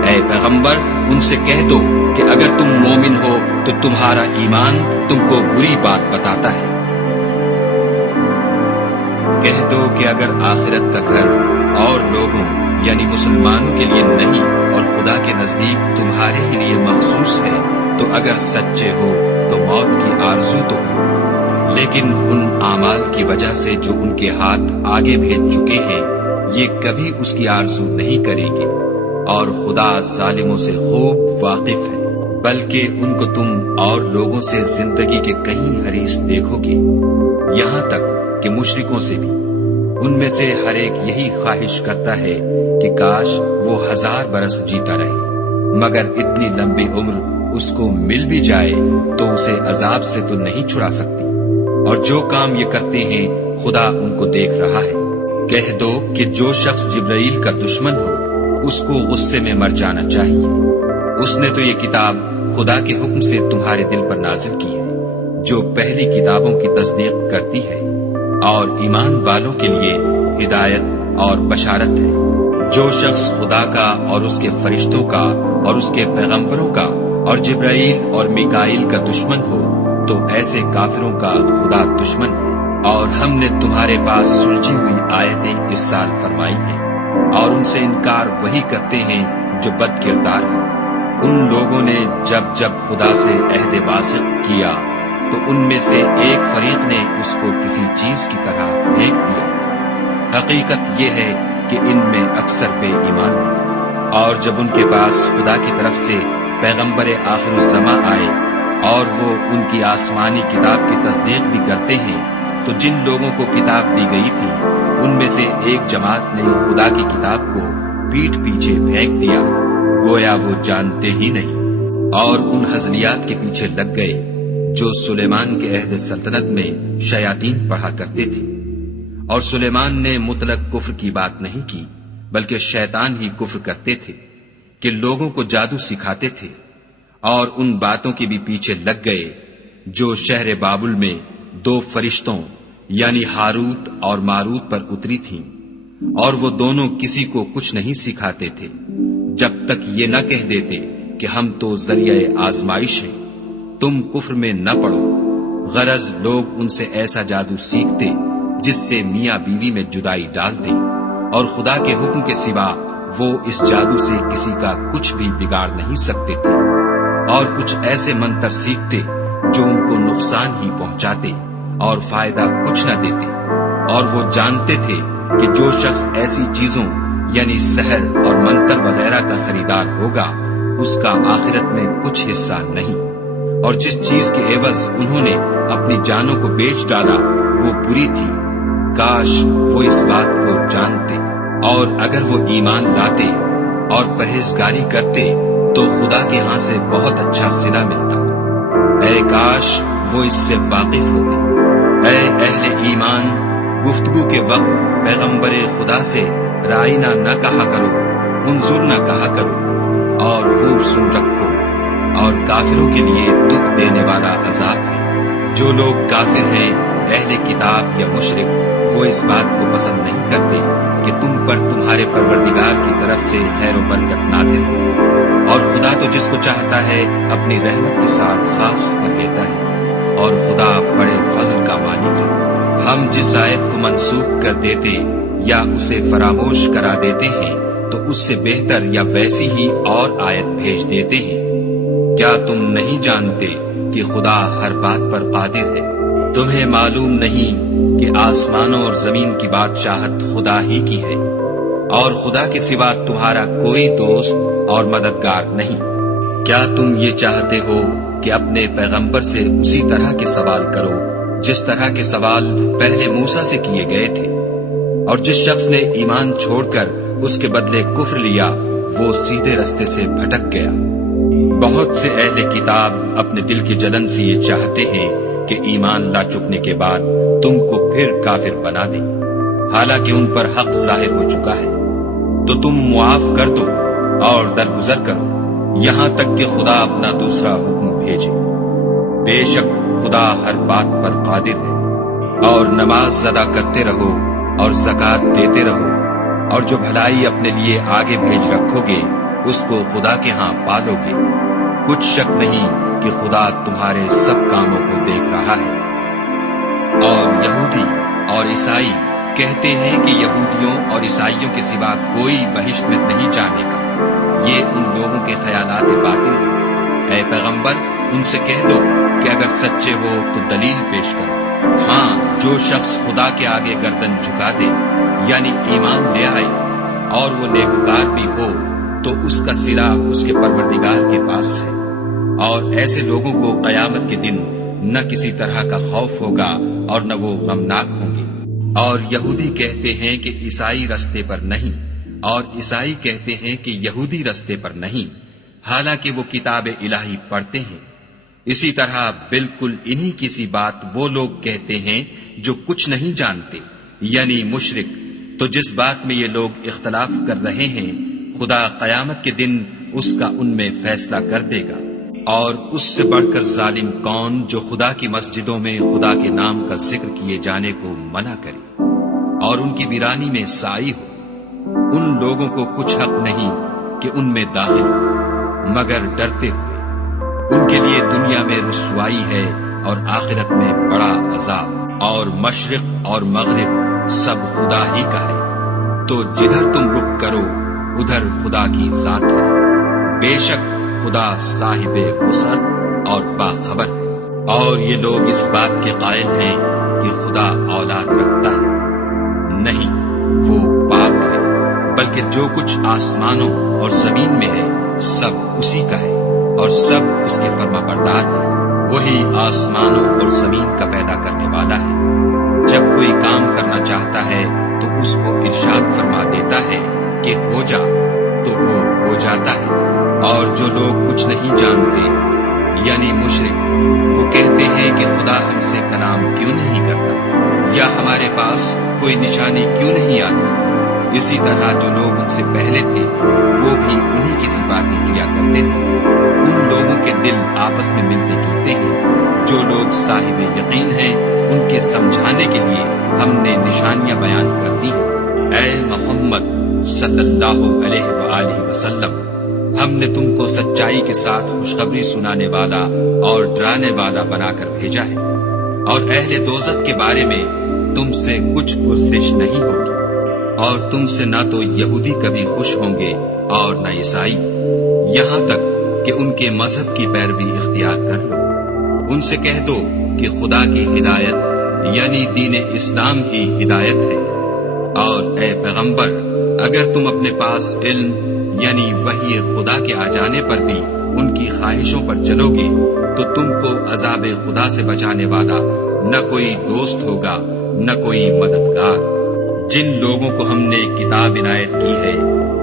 اے پیغمبر ان سے کہہ دو کہ اگر تم مومن ہو تو تمہارا ایمان تم کو بری بات بتاتا ہے۔ کہہ دو کہ اگر آخرت کا گھر اور لوگوں یعنی مسلمانوں کے لیے نہیں اور خدا کے نزدیک تمہارے ہی لیے مخصوص ہے تو اگر سچے ہو تو موت کی آرزو تو کرو، لیکن ان اعمال کی وجہ سے جو ان کے ہاتھ آگے بھیج چکے ہیں یہ کبھی اس کی آرزو نہیں کریں گے، اور خدا ظالموں سے خوب واقف ہے۔ بلکہ ان کو تم اور لوگوں سے زندگی کے کہیں حریص دیکھو گے، یہاں تک کہ مشرکوں سے بھی۔ ان میں سے ہر ایک یہی خواہش کرتا ہے کہ کاش وہ 1000 برس جیتا رہے، مگر اتنی لمبی عمر اس کو مل بھی جائے تو اسے عذاب سے تو نہیں چھڑا سکتی، اور جو کام یہ کرتے ہیں خدا ان کو دیکھ رہا ہے۔ کہہ دو کہ جو شخص جبرائیل کا دشمن ہو اس کو غصے میں مر جانا چاہیے، اس نے تو یہ کتاب خدا کے حکم سے تمہارے دل پر نازل کی ہے جو پہلی کتابوں کی تصدیق کرتی ہے، اور ایمان والوں کے لیے ہدایت اور بشارت ہے۔ جو شخص خدا کا اور اس کے فرشتوں کا اور اس کے پیغمبروں کا اور جبرائیل اور میکائیل کا دشمن ہو تو ایسے کافروں کا خدا دشمن ہے۔ اور ہم نے تمہارے پاس سلجھی ہوئی آیتیں ارسال فرمائی ہیں، اور ان سے انکار وہی کرتے ہیں جو بد کردار ہیں۔ ان لوگوں نے جب جب خدا سے عہد واثق کیا تو ان میں سے ایک فریق نے اس کو کسی چیز کی طرح پھینک دیا۔ حقیقت یہ ہے کہ ان میں اکثر بے ایمان ہیں۔ اور جب ان کے پاس خدا کی طرف سے پیغمبر آخر الزماں آئے اور وہ ان کی آسمانی کتاب کی تصدیق بھی کرتے ہیں تو جن لوگوں کو کتاب دی گئی تھی ان میں سے ایک جماعت نے خدا کی کتاب کو پیٹھ پیچھے پھینک دیا گویا وہ جانتے ہی نہیں، اور ان ہزلیات کے پیچھے لگ گئے جو سلیمان کے عہد سلطنت میں شیاطین پڑھا کرتے تھے۔ اور سلیمان نے مطلق کفر کی بات نہیں کی بلکہ شیطان ہی کفر کرتے تھے کہ لوگوں کو جادو سکھاتے تھے، اور ان باتوں کے بھی پیچھے لگ گئے جو شہر بابل میں 2 فرشتوں یعنی ہاروت اور ماروت پر اتری تھیں، اور وہ دونوں کسی کو کچھ نہیں سکھاتے تھے جب تک یہ نہ کہہ دیتے کہ ہم تو ذریعہ آزمائش ہیں، تم کفر میں نہ پڑو۔ غرض لوگ ان سے ایسا جادو سیکھتے جس سے میاں بیوی میں جدائی ڈال دے، اور خدا کے حکم کے سوا وہ اس جادو سے کسی کا کچھ بھی بگاڑ نہیں سکتے تھے، اور کچھ ایسے منتر سیکھتے جو ان کو نقصان ہی پہنچاتے اور فائدہ کچھ نہ دیتے، اور وہ جانتے تھے کہ جو شخص ایسی چیزوں یعنی سحر اور منتر وغیرہ کا خریدار ہوگا اس کا آخرت میں کچھ حصہ نہیں، اور جس چیز کے عوض انہوں نے اپنی جانوں کو بیچ ڈالا وہ بری تھی۔ کاش وہ اس بات کو جانتے، اور اگر وہ ایمان لاتے اور پرہیزگاری کرتے تو خدا کے ہاں سے بہت اچھا صلہ ملتا۔ اے کاش وہ اس سے واقف ہوتے۔ اے اہل ایمان، گفتگو کے وقت پیغمبر خدا سے رائنا نہ کہا کرو، انظر نہ کہا کرو، اور خوب سن رکھو، اور کافروں کے لیے دکھ دینے والا عذاب ہے۔ جو لوگ کافر ہیں، اہل کتاب یا مشرک، وہ اس بات کو پسند نہیں کرتے کہ تم پر تمہارے پروردگار کی طرف سے خیر و برکت نازل ہو، اور خدا تو جس کو چاہتا ہے اپنی رحمت کے ساتھ خاص کر لیتا ہے، اور خدا بڑے فضل کا مالک ہے۔ ہم جس آیت کو منسوخ کر دیتے یا اسے فراموش کرا دیتے ہیں تو اس سے بہتر یا ویسی ہی اور آیت بھیج دیتے ہیں۔ کیا تم نہیں جانتے کہ خدا ہر بات پر قادر ہے؟ تمہیں معلوم نہیں کہ آسمانوں اور زمین کی بادشاہت خدا ہی کی ہے، اور خدا کے سوا تمہارا کوئی دوست اور مددگار نہیں۔ کیا تم یہ چاہتے ہو کہ اپنے پیغمبر سے اسی طرح کے سوال کرو جس طرح کے سوال پہلے موسیٰ سے کیے گئے تھے؟ اور جس شخص نے ایمان چھوڑ کر اس کے بدلے کفر لیا وہ سیدھے رستے سے بھٹک گیا۔ بہت سے اہل کتاب اپنے دل کی جلن سے یہ چاہتے ہیں کہ ایمان لا چکنے کے بعد تم کو پھر کافر بنا دیں، حالانکہ ان پر حق ظاہر ہو چکا ہے۔ تو تم معاف کر دو اور درگزر کرو یہاں تک کہ خدا اپنا دوسرا حکم بھیجے۔ بے شک خدا ہر بات پر قادر ہے۔ اور نماز ادا کرتے رہو اور زکوٰۃ دیتے رہو، اور جو بھلائی اپنے لیے آگے بھیج رکھو گے اس کو خدا کے ہاں پالو گے۔ کچھ شک نہیں کہ خدا تمہارے سب کاموں کو دیکھ رہا ہے۔ اور یہودی اور عیسائی کہتے ہیں کہ یہودیوں اور عیسائیوں کے سوا کوئی بہشت میں نہیں جانے کا۔ یہ ان لوگوں کے خیالات باطل ہیں۔ اے پیغمبر، ان سے کہہ دو کہ اگر سچے ہو تو دلیل پیش کرو۔ ہاں، جو شخص خدا کے آگے گردن جھکا دے یعنی ایمان لے آئے اور وہ نیکوکار بھی ہو تو اس کا صلہ اس کے پروردگار کے پاس ہے، اور ایسے لوگوں کو قیامت کے دن نہ کسی طرح کا خوف ہوگا اور نہ وہ غمناک ہوں گے۔ اور یہودی کہتے ہیں کہ عیسائی رستے پر نہیں، اور عیسائی کہتے ہیں کہ یہودی رستے پر نہیں، حالانکہ وہ کتاب الہی پڑھتے ہیں۔ اسی طرح بالکل انہی کی سی بات وہ لوگ کہتے ہیں جو کچھ نہیں جانتے یعنی مشرک۔ تو جس بات میں یہ لوگ اختلاف کر رہے ہیں خدا قیامت کے دن اس کا ان میں فیصلہ کر دے گا۔ اور اس سے بڑھ کر ظالم کون جو خدا کی مسجدوں میں خدا کے نام کا ذکر کیے جانے کو منع کرے اور ان کی ویرانی میں سائی ہو۔ ان لوگوں کو کچھ حق نہیں کہ ان میں داخل ہو مگر ڈرتے ہوئے۔ ان کے لیے دنیا میں رسوائی ہے اور آخرت میں بڑا عذاب۔ اور مشرق اور مغرب سب خدا ہی کا ہے، تو جدھر تم رخ کرو ادھر خدا کی ذات ہے۔ بے شک خدا صاحب وسعت اور باخبر ہے۔ اور یہ لوگ اس بات کے قائل ہیں کہ خدا اولاد رکھتا ہے، نہیں، وہ پاک ہے، بلکہ جو کچھ آسمانوں اور زمین میں ہے سب اسی کا ہے اور سب اس کے فرما بردار ہے۔ وہی آسمانوں اور زمین کا پیدا کرنے والا ہے۔ جب کوئی کام کرنا چاہتا ہے تو اس کو ارشاد فرما دیتا ہے کہ ہو جا، تو وہ ہو جاتا ہے۔ اور جو لوگ کچھ نہیں جانتے یعنی مشرک، وہ کہتے ہیں کہ خدا ہم سے کلام کیوں نہیں کرتا یا ہمارے پاس کوئی نشانی کیوں نہیں آتی۔ اسی طرح جو لوگ ان سے پہلے تھے وہ بھی انہی کی سی باتیں کیا کرتے تھے۔ ان لوگوں کے دل آپس میں ملتے جلتے ہیں۔ جو لوگ صاحب یقین ہیں ان کے سمجھانے کے لیے ہم نے نشانیاں بیان کر دی ہیں۔ اے محمد صلی اللہ علیہ وآلہ وسلم، ہم نے تم کو سچائی کے ساتھ خوشخبری سنانے والا اور ڈرانے والا بنا کر بھیجا ہے۔ اور اہل دوزخ کے بارے میں تم سے کچھ پرسش نہیں ہوگی، اور تم سے نہ تو یہودی کبھی خوش ہوں گے اور نہ عیسائی، یہاں تک کہ ان کے مذہب کی پیروی اختیار کر لو۔ ان سے کہہ دو کہ خدا کی ہدایت یعنی دین اسلام ہی ہدایت ہے، اور اے پیغمبر اگر تم اپنے پاس علم یعنی وحی خدا کے آ جانے پر بھی ان کی خواہشوں پر چلو گے تو تم کو عذاب خدا سے بچانے والا نہ کوئی دوست ہوگا نہ کوئی مددگار۔ جن لوگوں کو ہم نے کتاب عنایت کی ہے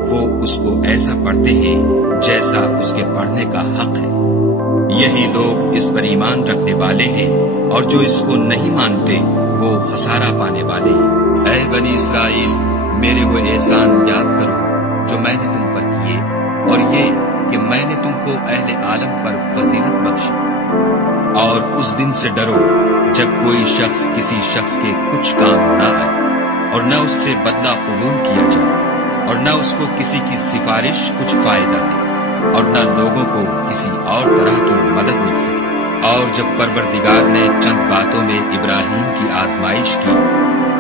وہ اس کو ایسا پڑھتے ہیں جیسا اس کے پڑھنے کا حق ہے، یہی لوگ اس پر ایمان رکھنے والے ہیں، اور جو اس کو نہیں مانتے وہ خسارہ پانے والے ہیں۔ اے بنی اسرائیل، میرے وہ احسان یاد کرو جو میں نے تم پر کیے، اور یہ کہ میں نے تم کو اہل عالم پر فضیلت بخشی۔ اور اس دن سے ڈرو جب کوئی شخص کسی شخص کے کچھ کام نہ آئے، اور نہ اس سے بدلہ قبول کیا جائے، اور نہ اس کو کسی کی سفارش کچھ فائدہ دے، اور نہ لوگوں کو کسی اور طرح کی مدد مل سکے۔ اور جب پروردگار نے چند باتوں میں ابراہیم کی آزمائش کی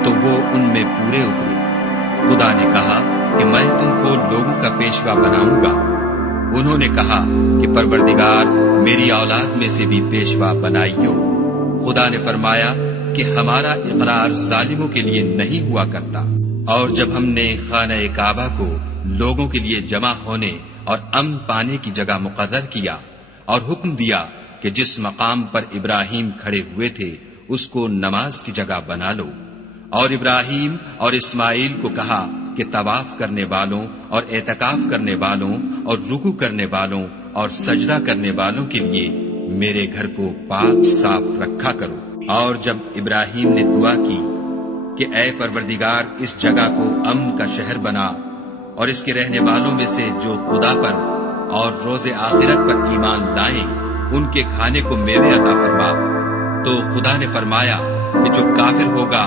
تو وہ ان میں پورے اترے۔ خدا نے کہا کہ میں تم کو لوگوں کا پیشوا بناؤں گا۔ انہوں نے کہا کہ پروردگار میری اولاد میں سے بھی پیشوا بنائیو۔ خدا نے فرمایا کہ ہمارا اقرار ظالموں کے لیے نہیں ہوا کرتا۔ اور جب ہم نے خانہ کعبہ کو لوگوں کے لیے جمع ہونے اور امن پانے کی جگہ مقرر کیا اور حکم دیا کہ جس مقام پر ابراہیم کھڑے ہوئے تھے اس کو نماز کی جگہ بنا لو، اور ابراہیم اور اسماعیل کو کہا کہ طواف کرنے والوں اور اعتکاف کرنے والوں اور رکوع کرنے والوں اور سجدہ کرنے والوں کے لیے میرے گھر کو پاک صاف رکھا کرو۔ اور جب ابراہیم نے دعا کی کہ اے پروردگار اس جگہ کو امن کا شہر بنا، اور اس کے رہنے والوں میں سے جو خدا پر اور روز آخرت پر ایمان لائیں ان کے کھانے کو میوے عطا فرما، تو خدا نے فرمایا کہ جو کافر ہوگا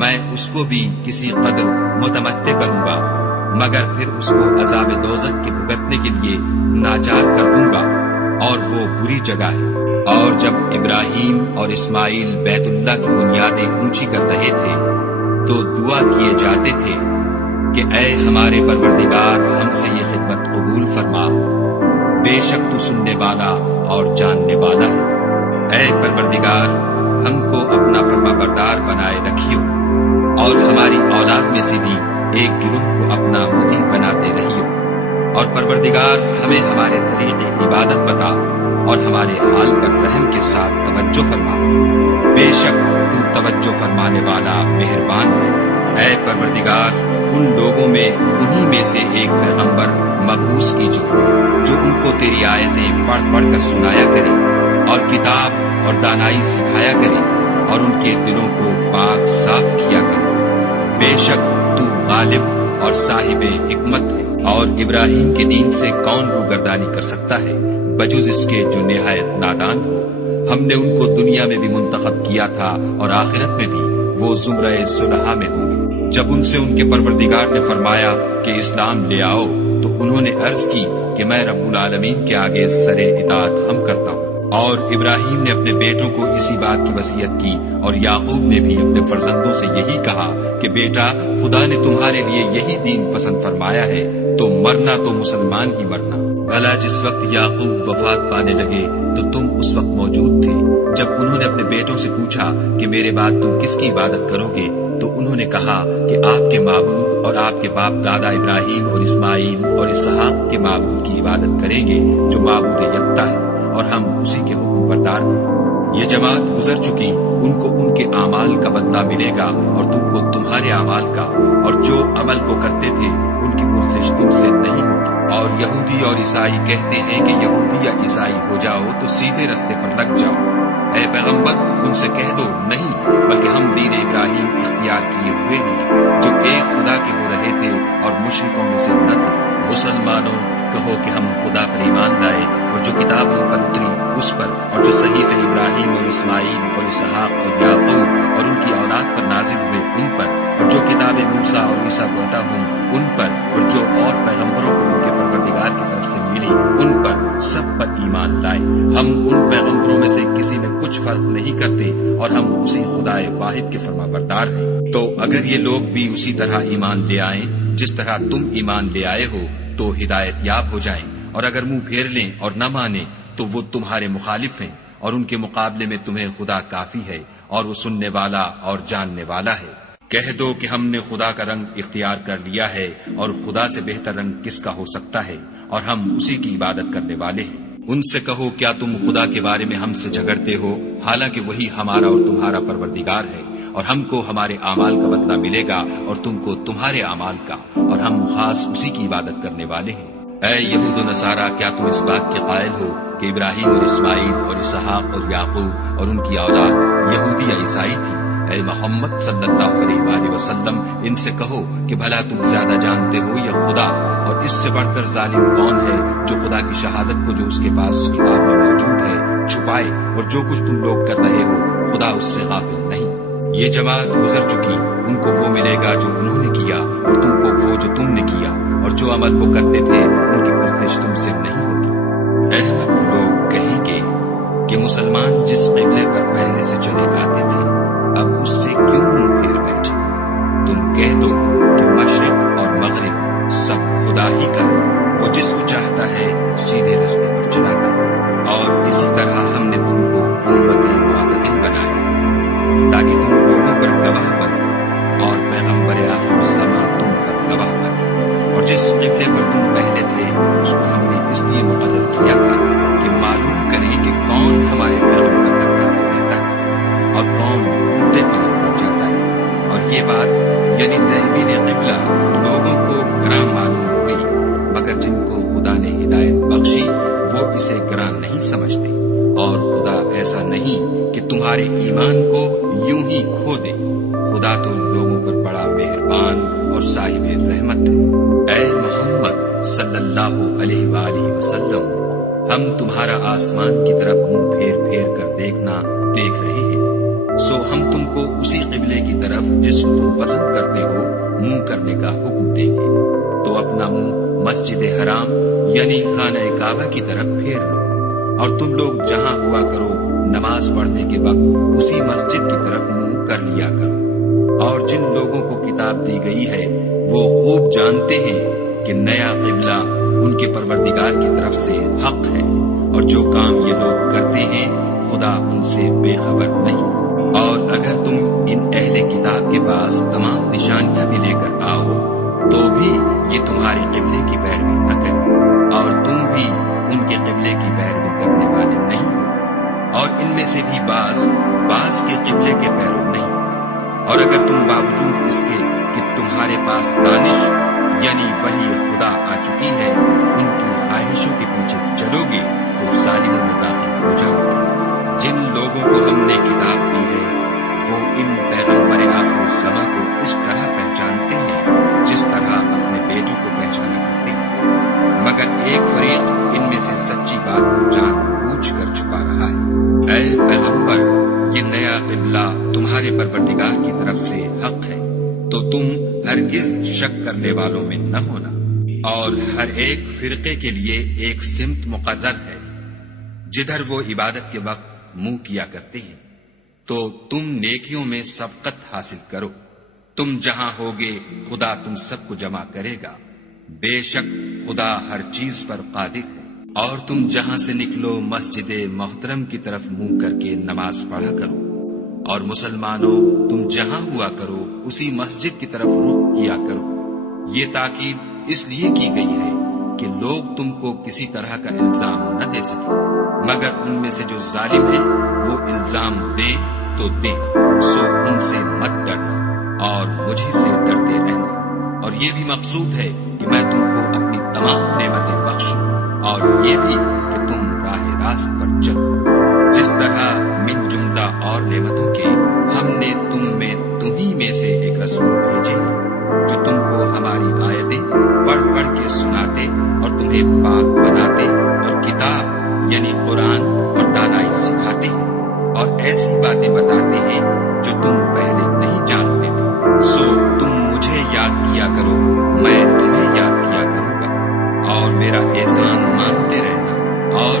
میں اس کو بھی کسی قدر متمتع کروں گا، مگر پھر اس کو عذاب دوزخ کے بھگتنے کے لیے ناچار کر دوں گا، اور وہ بری جگہ ہے۔ اور جب ابراہیم اور اسماعیل بیت اللہ کی بنیادیں اونچی کر رہے تھے تو دعا کیے جاتے تھے کہ اے ہمارے پروردگار ہم سے یہ خدمت قبول فرما، بے شک تو سننے والا اور جاننے والا ہے۔ اے پروردگار ہم کو اپنا فرما بردار بنائے رکھیو، اور ہماری اولاد میں سے بھی ایک گروہ کو اپنا مطیع بناتے رہیو، اور پروردگار ہمیں ہمارے طریق عبادت بتا اور ہمارے حال پر رحم کے ساتھ توجہ فرما، بے شک تو توجہ فرمانے والا مہربان ہے۔ اے پروردگار ان لوگوں میں انہی میں سے ایک پیغمبر مبعوث کیجیے جو ان کو تیری آیتیں پڑھ پڑھ کر سنایا کرے اور کتاب اور دانائی سکھایا کرے اور ان کے دلوں کو پاک صاف کیا کرے، بے شک تو غالب اور صاحب حکمت ہے۔ اور ابراہیم کے دین سے کون روگردانی کر سکتا ہے بجز اس کے جو نہایت نادان ہو۔ ہم نے ان کو دنیا میں بھی منتخب کیا تھا اور آخرت میں بھی وہ زمرہ صلحاء میں ہوں گے۔ جب ان سے ان کے پروردگار نے فرمایا کہ اسلام لے آؤ تو انہوں نے عرض کی کہ میں رب العالمین کے آگے سر اطاعت خم کرتا ہوں۔ اور ابراہیم نے اپنے بیٹوں کو اسی بات کی وصیت کی، اور یعقوب نے بھی اپنے فرزندوں سے یہی کہا کہ بیٹا خدا نے تمہارے لیے یہی دین پسند فرمایا ہے تو مرنا تو مسلمان ہی مرنا۔ بھلا جس وقت یعقوب وفات پانے لگے تو تم اس وقت موجود تھے جب انہوں نے اپنے بیٹوں سے پوچھا کہ میرے بعد تم کس کی عبادت کرو گے، تو انہوں نے کہا کہ آپ کے معبود اور آپ کے باپ دادا ابراہیم اور اسماعیل اور اسحاق کے معبود کی عبادت کریں گے جو معبود یکتا ہے، اور ہم اسی کے حکم بردار ہیں۔ یہ جماعت گزر چکی، ان کو ان کے اعمال کا بدلہ ملے گا اور تم کو تمہارے اعمال کا، اور جو عمل وہ کرتے تھے ان کی پرسش تم سے نہیں ہوگی۔ اور یہودی اور عیسائی کہتے ہیں کہ یہودی یا عیسائی ہو جاؤ تو سیدھے رستے پر لگ جاؤ۔ اے پیغمبر ان سے کہہ دو نہیں، بلکہ ہم دین ابراہیم اختیار کیے ہوئے ہیں جو ایک خدا کے ہو رہے تھے اور مشرکوں میں سے نہ تھے۔ مسلمانوں کہو کہ ہم خدا پر ایمان لائے اور جو کتاب ہم پر اتری اس پر، اور جو صحیفے ابراہیم اور اسماعیل اور اسحاق اور یعقوب اور ان کی اولاد پر نازل ہوئے ان پر، اور جو کتاب موسیٰ اور عیسیٰ کو عطا ہوئی ان پر، اور جو اور پیغمبروں کو ان کے پروردگار کی طرف سے ملی ان پر، سب سب پر ایمان لائے۔ ہم ان پیغمبروں میں سے کسی میں کچھ فرق نہیں کرتے اور ہم اسی خدا واحد کے فرما بردار ہیں۔ تو اگر یہ لوگ بھی اسی طرح ایمان لے آئیں جس طرح تم ایمان لے آئے ہو تو ہدایت یاب ہو جائیں، اور اگر منہ پھیر لیں اور نہ مانیں تو وہ تمہارے مخالف ہیں، اور ان کے مقابلے میں تمہیں خدا کافی ہے اور وہ سننے والا اور جاننے والا ہے۔ کہہ دو کہ ہم نے خدا کا رنگ اختیار کر لیا ہے، اور خدا سے بہتر رنگ کس کا ہو سکتا ہے، اور ہم اسی کی عبادت کرنے والے ہیں۔ ان سے کہو کیا تم خدا کے بارے میں ہم سے جھگڑتے ہو، حالانکہ وہی ہمارا اور تمہارا پروردگار ہے، اور ہم کو ہمارے اعمال کا بدلہ ملے گا اور تم کو تمہارے اعمال کا، اور ہم خاص اسی کی عبادت کرنے والے ہیں۔ اے یہود و نصارہ، کیا تم اس بات کے قائل ہو کہ ابراہیم اور اسماعیل اور اسحاق اور یعقوب اور ان کی اولاد یہودی یا عیسائی تھی؟ اے محمد صلی اللہ علیہ وآلہ وسلم، ان سے کہو کہ بھلا تم زیادہ جانتے ہو یا خدا، اور اس سے بڑھ کر ظالم کون ہے جو خدا کی شہادت کو جو اس کے پاس کتاب میں موجود ہے چھپائے، اور جو کچھ تم لوگ کر رہے ہو خدا اس سے غافل نہیں۔ یہ جماعت گزر چکی، ان کو وہ ملے گا جو انہوں نے کیا، اور تم کو وہ جو تم نے کیا، اور جو عمل وہ کرتے تھے ان کی پرسش تم سے نہیں ہوگی۔ احمد لوگ کہیں گے کہ مسلمان جس قبلے پر پہلے سے چلے آتے تھے اب اس سے کیوں منہ پھیر بیٹھے؟ تم کہہ دو کہ مشرق اور مغرب سب خدا ہی کا ہے، وہ جس کو چاہتا ہے سیدھے راستے پر چلاتا ہے، اور اسی طرح ہم نے تم کو امت معتدل بنایا تاکہ تم لوگوں پر گواہ بنو، اور پیغمبر آخر الزمان تم پر گواہ بنے۔ اور جس قبلے پر تم پہلے تھے اس کو ہم نے اس لیے مقرر کیا تھا کہ معلوم کریں کہ کون ہمارے پیغمبر کا تابع رہتا ہے اور کون الٹے قدم پر جاتا ہے۔ اور یہ بات یعنی تحویل قبلہ لوگوں کو گراں معلوم ہوئی، مگر جن کو خدا نے ہدایت بخشی وہ اسے گراں نہیں سمجھتے، اور خدا ایسا نہیں کہ تمہارے ایمان کو یوں ہی کھو دے۔ خدا تو لوگوں پر بڑا مہربان اور صاحب رحمت ہے۔ اے محمد صلی اللہ علیہ وآلہ وسلم، ہم تمہارا آسمان کی طرف منہ پھیر پھیر کر دیکھنا دیکھ رہے ہیں، سو ہم تم کو اسی قبلے کی طرف جس کو تم پسند کرتے ہو منہ کرنے کا حکم دیں گے۔ تو اپنا منہ مسجد حرام یعنی خانہ کعبہ کی طرف پھیر لو، اور تم لوگ جہاں ہوا کرو نماز پڑھنے کے وقت اسی مسجد کی طرف منہ کر لیا کرو۔ اور جن لوگوں کو کتاب دی گئی ہے وہ خوب جانتے ہیں کہ نیا قبلہ ان کے پروردگار کی طرف سے حق ہے، اور جو کام یہ لوگ کرتے ہیں خدا ان سے بے خبر نہیں۔ اور اگر تم ان اہل کتاب کے پاس تمام نشانیاں بھی لے کر آؤ تو بھی یہ تمہارے قبلے کی پیروی نہ کریں، اور تم بھی ان کے قبلے کی پیروی کرنے والے نہیں ہو، اور ان میں سے بھی بعض کے قبلے کے پیرو نہیں۔ اور اگر تم باوجود اس کے کہ تمہارے پاس دانش یعنی وحی خدا آ چکی ہے ان کی خواہشوں کے پیچھے چلو گے تو ظالموں میں داخل ہو جاؤ گے۔ جن لوگوں کو ہم نے کتاب دی ہے وہ ان پیغمبر آخر الزماں کو اس طرح پہچانتے ہیں جس طرح اپنے بیٹوں کو پہچانا کرتے ہیں، مگر ایک فریق ان میں سے سچی بات کو جان بوجھ کر چھپا رہا ہے۔ اے پیغمبر، یہ نیا قبلہ تمہارے پروردگار کی طرف سے حق ہے، تو تم ہرگز شک کرنے والوں میں نہ ہونا، اور ہر ایک فرقے کے لیے ایک سمت مقرر ہے جدھر وہ عبادت کے وقت منہ کیا کرتے ہیں، تو تم نیکیوں میں سبقت حاصل کرو۔ تم جہاں ہوگے خدا تم سب کو جمع کرے گا، بے شک خدا ہر چیز پر قادر ہے۔ اور تم جہاں سے نکلو مسجد محترم کی طرف منہ کر کے نماز پڑھا کرو، اور مسلمانوں تم جہاں ہوا کرو اسی مسجد کی طرف رخ کیا کرو۔ یہ تاکید اس لیے کی گئی ہے کہ لوگ تم کو کسی طرح کا الزام نہ دے سکیں، مگر ان میں سے جو ظالم ہیں وہ الزام دے تو دے، سو ان سے مت ڈرنا اور مجھے سے ڈرتے رہنا۔ اور یہ بھی مقصود ہے کہ میں تم کو اپنی تمام نعمتیں بخشوں، اور یہ بھی کہ تم راہ راست پر چلو، جس طرح من جملہ اور نعمتوں کے ہم نے تمہیں میں سے ایک رسول بھیجے جو تم کو ہماری آیتیں پڑھ پڑھ کے سناتے اور تمہیں پاک بناتے، اور کتاب یعنی قرآن اور دانائی سکھاتے ہیں، اور ایسی باتیں بتاتے ہیں جو تم پہلے نہیں جانتے تھے۔ سو تم مجھے یاد کیا کرو، میں تمہیں یاد کیا کروں گا، اور میرا احسان مانتے رہنا، اور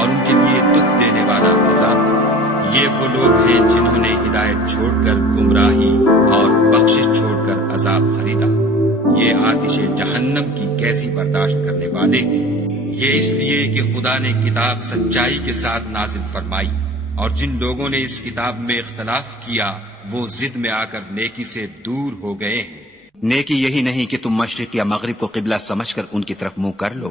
اور ان کے لیے دکھ دینے والا عذاب۔ یہ وہ لوگ ہیں جنہوں نے ہدایت چھوڑ کر گمراہی اور بخشش چھوڑ کر عذاب خریدا۔ یہ آتش جہنم کی کیسی برداشت کرنے والے ہیں۔ یہ اس لیے کہ خدا نے کتاب سچائی کے ساتھ نازل فرمائی، اور جن لوگوں نے اس کتاب میں اختلاف کیا وہ ضد میں آ کر نیکی سے دور ہو گئے ہیں۔ نیکی یہی نہیں کہ تم مشرق یا مغرب کو قبلہ سمجھ کر ان کی طرف منہ کر لو،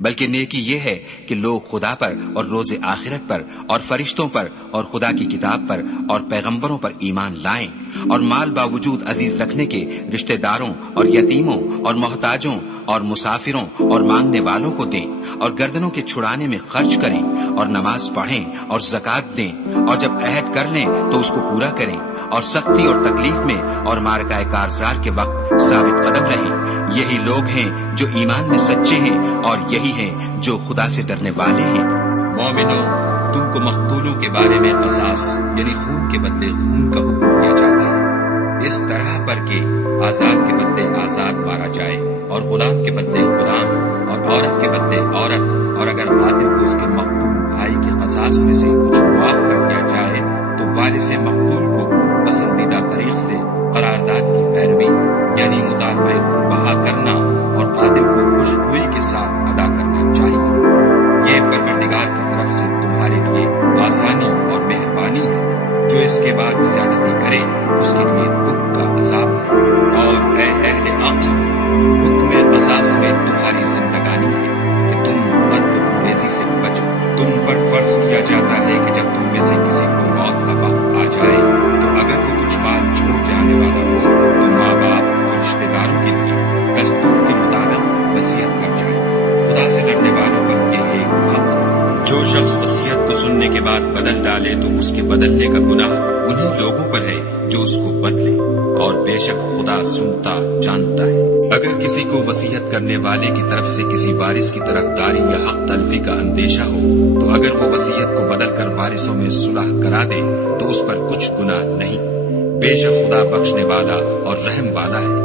بلکہ نیکی یہ ہے کہ لوگ خدا پر اور روز آخرت پر اور فرشتوں پر اور خدا کی کتاب پر اور پیغمبروں پر ایمان لائیں، اور مال باوجود عزیز رکھنے کے رشتہ داروں اور یتیموں اور محتاجوں اور مسافروں اور مانگنے والوں کو دیں، اور گردنوں کے چھڑانے میں خرچ کریں، اور نماز پڑھیں اور زکوٰۃ دیں، اور جب عہد کر لیں تو اس کو پورا کریں، اور سختی اور تکلیف میں اور مارکہ کارزار کے وقت ثابت قدم رہیں۔ یہی لوگ ہیں جو ایمان میں سچے ہیں، اور یہی ہیں جو خدا سے ڈرنے والے ہیں۔ مومنو، تم کو مقتولوں کے بارے میں قصاص یعنی خون کے بدلے خون کا حکم دیا جاتا ہے، اس طرح پر کہ آزاد کے بدلے آزاد مارا جائے، اور غلام کے بدلے غلام، اور عورت کے بدلے عورت، اور اگر قاتل کو اس کے مقتول بھائی کے قصاص میں سے کچھ معاف کر دیا جائے تو وارث مقتول کو پسندیدہ طریق سے قرارداد کی پیروی یعنی مطالبہ بہا کرنا اور قاتل کو خوشخوئی کے ساتھ ادا کرنا چاہیے۔ یہ پروردگار کی طرف سے تمہارے لیے آسانی اور مہربانی ہے۔ جو اس کے بعد زیادتی کرے اس کے لیے دکھ کا عذاب ہے۔ اور اے اہل عقل، حکم قصاص میں تمہاری زندگانی ہے کہ تم بدتمیزی سے بچو۔ تم پر فرض کیا جاتا ہے کہ جب تم میں سے کسی کو موت کا وقت آ جائے تو اگر وہ کچھ مال چھوڑ جانے والا ہو تو ماں باپ اور رشتے داروں کے لیے دستور کے مطابق وصیت کر جائے۔ خدا سے ڈرنے والوں پر یہ ایک حق ہے۔ جو شخص وصیت کو سننے کے بعد بدل ڈالے تو اس کے بدلنے کا گناہ انہی لوگوں پر ہے جو اس کو بدلے، اور بے شک خدا سنتا جانتا ہے۔ اگر کسی کو وصیت کرنے والے کی طرف سے کسی وارث کی طرفداری یا حق تلفی کا اندیشہ ہو تو اگر وہ وصیت کو بدل کر وارثوں میں صلح کرا دے تو اس پر کچھ گناہ نہیں، بے شک خدا بخشنے والا اور رحم والا ہے۔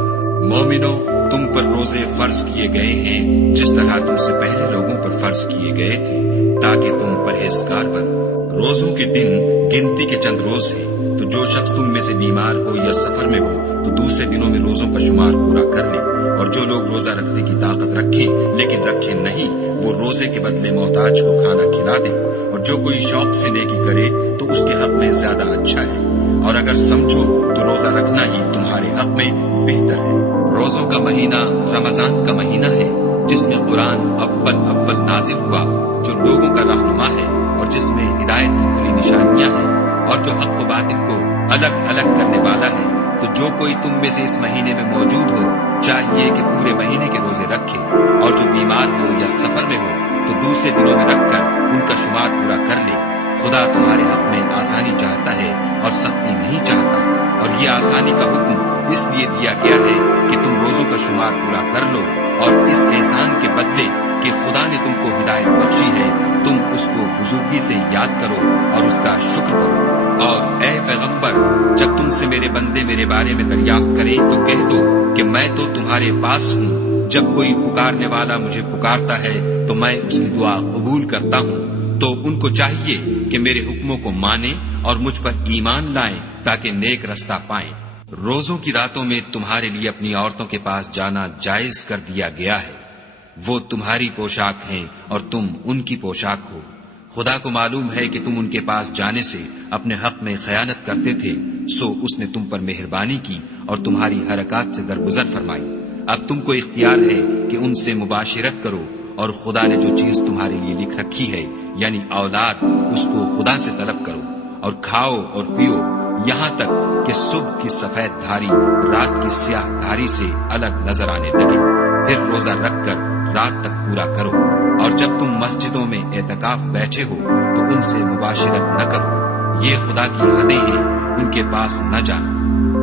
مومنو، تم پر روزے فرض کیے گئے ہیں جس طرح تم سے پہلے لوگوں پر فرض کیے گئے تھے تاکہ تم پرہیزگار بنو۔ روزوں کے دن گنتی کے چند روز ہیں، تو جو شخص تم میں سے بیمار ہو یا سفر میں ہو تو دوسرے دنوں میں روزوں کا شمار پورا کر لے۔ اور جو لوگ روزہ رکھنے کی طاقت رکھیں لیکن رکھے نہیں، وہ روزے کے بدلے محتاج کو کھانا کھلا دیں۔ اور جو کوئی شوق سے نیکی کرے تو اس کے حق میں زیادہ اچھا ہے، اور اگر سمجھو تو روزہ رکھنا ہی تمہارے حق میں بہتر ہے۔ روزوں کا مہینہ رمضان کا مہینہ ہے جس میں قرآن اول نازل ہوا، جو لوگوں کا رہنما ہے اور جس میں ہدایت کی کھلی نشانیاں ہیں، اور جو حق و باطل کو الگ الگ کرنے والا ہے۔ تو جو کوئی تم میں سے اس مہینے میں موجود ہو چاہیے کہ پورے مہینے کے روزے رکھے، اور جو بیمار ہو یا سفر میں ہو تو دوسرے دنوں میں رکھ کر ان کا شمار پورا کر لے۔ خدا تمہارے حق میں آسانی چاہتا ہے اور سختی نہیں چاہتا، اور یہ آسانی کا حکم اس لیے دیا گیا ہے کہ تم روزوں کا شمار پورا کر لو، اور اس احسان کے بدلے کہ خدا نے تم کو ہدایت بخشی ہے تم اس کو بزرگی سے یاد کرو اور اس کا شکر کرو۔ اور اے پیغمبر، جب تم سے میرے بندے میرے بارے میں دریافت کریں تو کہہ دو کہ میں تو تمہارے پاس ہوں، جب کوئی پکارنے والا مجھے پکارتا ہے تو میں اس کی دعا قبول کرتا ہوں۔ تو ان کو چاہیے کہ میرے حکموں کو مانیں اور مجھ پر ایمان لائیں تاکہ نیک رستہ پائیں۔ روزوں کی راتوں میں تمہارے لیے اپنی عورتوں کے پاس جانا جائز کر دیا گیا ہے، وہ تمہاری پوشاک ہیں اور تم ان کی پوشاک ہو۔ خدا کو معلوم ہے کہ تم ان کے پاس جانے سے اپنے حق میں خیانت کرتے تھے، سو اس نے تم پر مہربانی کی اور تمہاری حرکات سے درگزر فرمائی۔ اب تم کو اختیار ہے کہ ان سے مباشرت کرو، اور خدا نے جو چیز تمہارے لیے لکھ رکھی ہے یعنی اولاد، اس کو خدا سے طلب کرو، اور کھاؤ اور پیو یہاں تک کہ صبح کی سفید دھاری رات کی سیاہ دھاری سے الگ نظر آنے لگے، پھر روزہ رکھ کر رات تک پورا کرو۔ اور جب تم مسجدوں میں اعتکاف بیٹھے ہو تو ان سے مباشرت نہ کرو، یہ خدا کی حدیں ہیں، ان کے پاس نہ جانا۔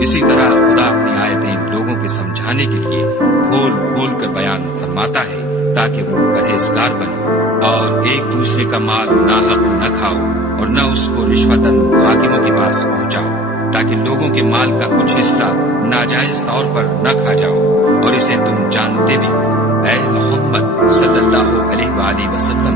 اسی طرح خدا اپنی آیتیں لوگوں کے سمجھانے کے لیے کھول کھول کر بیان فرماتا ہے تاکہ وہ پرہیزگار بنے۔ اور ایک دوسرے کا مال ناحق نہ کھاؤ اور نہ اس کو رشوتاً حاکموں کے پاس پہنچاؤ، تاکہ لوگوں کے مال کا کچھ حصہ ناجائز طور پر نہ کھا جاؤ، اور اسے تم جانتے بھی۔ اے محمد صلی اللہ علیہ وآلہ وسلم،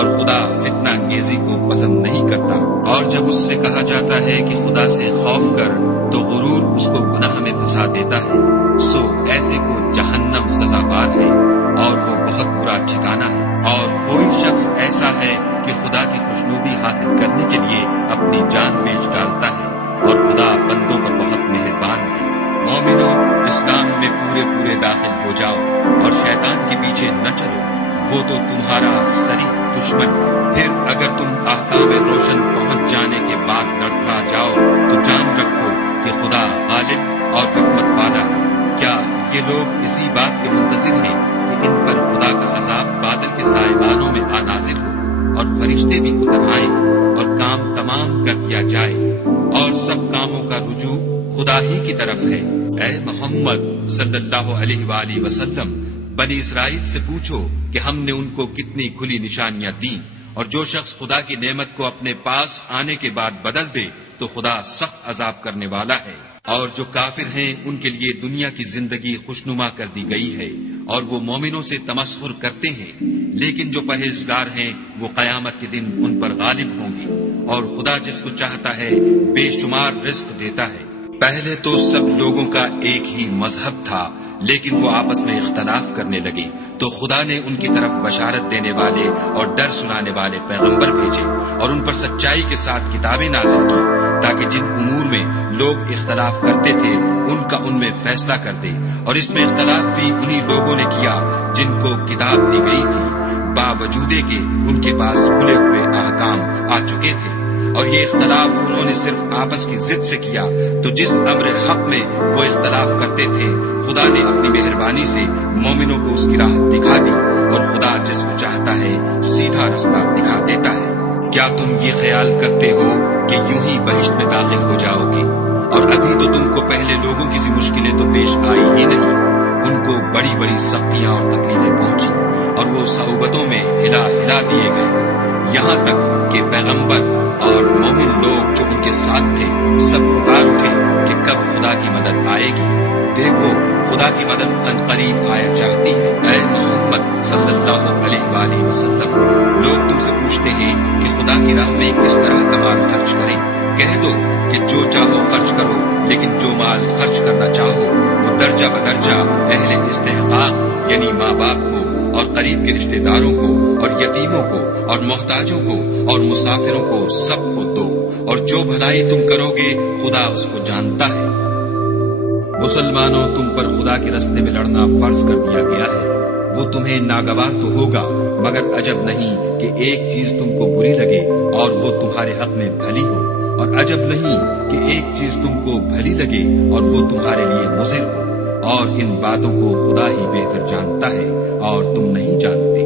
اور خدا فتنہ انگیزی کو پسند نہیں کرتا۔ اور جب اس سے کہا جاتا ہے کہ خدا سے خوف کر تو غرور اس کو گناہ میں پھنسا دیتا ہے۔ سو ایسے کو جہنم سزاوار ہے اور وہ بہت برا ٹھکانہ ہے۔ اور کوئی شخص ایسا ہے کہ خدا کی خوشنودی حاصل کرنے کے لیے اپنی جان بیچ ڈالتا ہے، اور خدا بندوں پر بہت مہربان ہے۔ مومنو، اسلام میں پورے داخل ہو جاؤ اور شیطان کے پیچھے نہ چلو، وہ تو تمہارا صریح دشمن۔ پھر اگر تم احکام روشن پہنچ جانے کے بعد لڑکھڑا جاؤ تو جان رکھو کہ خدا غالب اور حکمت والا ہے۔ کیا یہ لوگ اسی بات کے منتظر ہیں کہ ان پر خدا کا عذاب بادل کے سائبانوں میں آ نازل ہو اور فرشتے بھی اتر آئیں اور کام تمام کر دیا جائے اور سب کاموں کا رجوع خدا ہی کی طرف ہے؟ اے محمد صلی اللہ علیہ وآلہ وسلم، بنی اسرائیل سے پوچھو کہ ہم نے ان کو کتنی کھلی نشانیاں دیں، اور جو شخص خدا کی نعمت کو اپنے پاس آنے کے بعد بدل دے تو خدا سخت عذاب کرنے والا ہے۔ اور جو کافر ہیں ان کے لیے دنیا کی زندگی خوشنما کر دی گئی ہے، اور وہ مومنوں سے تمسخر کرتے ہیں، لیکن جو پرہیزگار ہیں وہ قیامت کے دن ان پر غالب ہوں گے، اور خدا جس کو چاہتا ہے بے شمار رزق دیتا ہے۔ پہلے تو سب لوگوں کا ایک ہی مذہب تھا، لیکن وہ آپس میں اختلاف کرنے لگے تو خدا نے ان کی طرف بشارت دینے والے اور ڈر سنانے والے پیغمبر بھیجے، اور ان پر سچائی کے ساتھ کتابیں نازل کی، تاکہ جن امور میں لوگ اختلاف کرتے تھے ان کا ان میں فیصلہ کر دے۔ اور اس میں اختلاف بھی انہی لوگوں نے کیا جن کو کتاب دی گئی تھی، باوجود کہ ان کے پاس کھلے ہوئے احکام آ چکے تھے۔ اور یہ اختلاف انہوں نے صرف آپس کی ضد سے کیا، تو جس امر حق میں وہ اختلاف کرتے تھے خدا نے اپنی مہربانی سے مومنوں کو اس کی راہ دکھا دی، اور خدا جس کو چاہتا ہے سیدھا رستہ دکھا دیتا ہے۔ کیا تم یہ خیال کرتے ہو کہ یوں ہی بہشت میں داخل ہو جاؤ گے؟ اور ابھی تو تم کو پہلے لوگوں کی سی مشکلیں تو پیش آئی ہی نہیں، ان کو بڑی بڑی سختیاں اور تکلیفیں پہنچی، اور وہ صعوبتوں میں ہلا دیے گئے، یہاں تک کہ پیغمبر اور مومن لوگ جو ان کے ساتھ تھے سب پکار اٹھے کہ کب خدا کی مدد آئے گی۔ دیکھو، خدا کی مدد عنقریب آیا چاہتی ہے۔ اے محمد صلی اللہ علیہ وآلہ وسلم، لوگ تم سے پوچھتے ہیں کہ خدا کی راہ میں کس طرح کا مال خرچ کریں۔ کہہ دو کہ جو چاہو خرچ کرو، لیکن جو مال خرچ کرنا چاہو وہ درجہ بدرجہ اہل استحقاق یعنی ماں باپ کو اور قریب کے رشتہ داروں کو اور یتیموں کو اور محتاجوں کو اور مسافروں کو سب کو دو، اور جو بھلائی تم کرو گے خدا اس کو جانتا ہے۔ مسلمانوں، تم پر خدا کے راستے میں لڑنا فرض کر دیا گیا ہے۔ وہ تمہیں ناگوار تو ہوگا، مگر عجب نہیں کہ ایک چیز تم کو بری لگے اور وہ تمہارے حق میں بھلی ہو، اور عجب نہیں کہ ایک چیز تم کو بھلی لگے اور وہ تمہارے لیے مضر ہو، اور ان باتوں کو خدا ہی بہتر جانتا ہے اور تم نہیں جانتے۔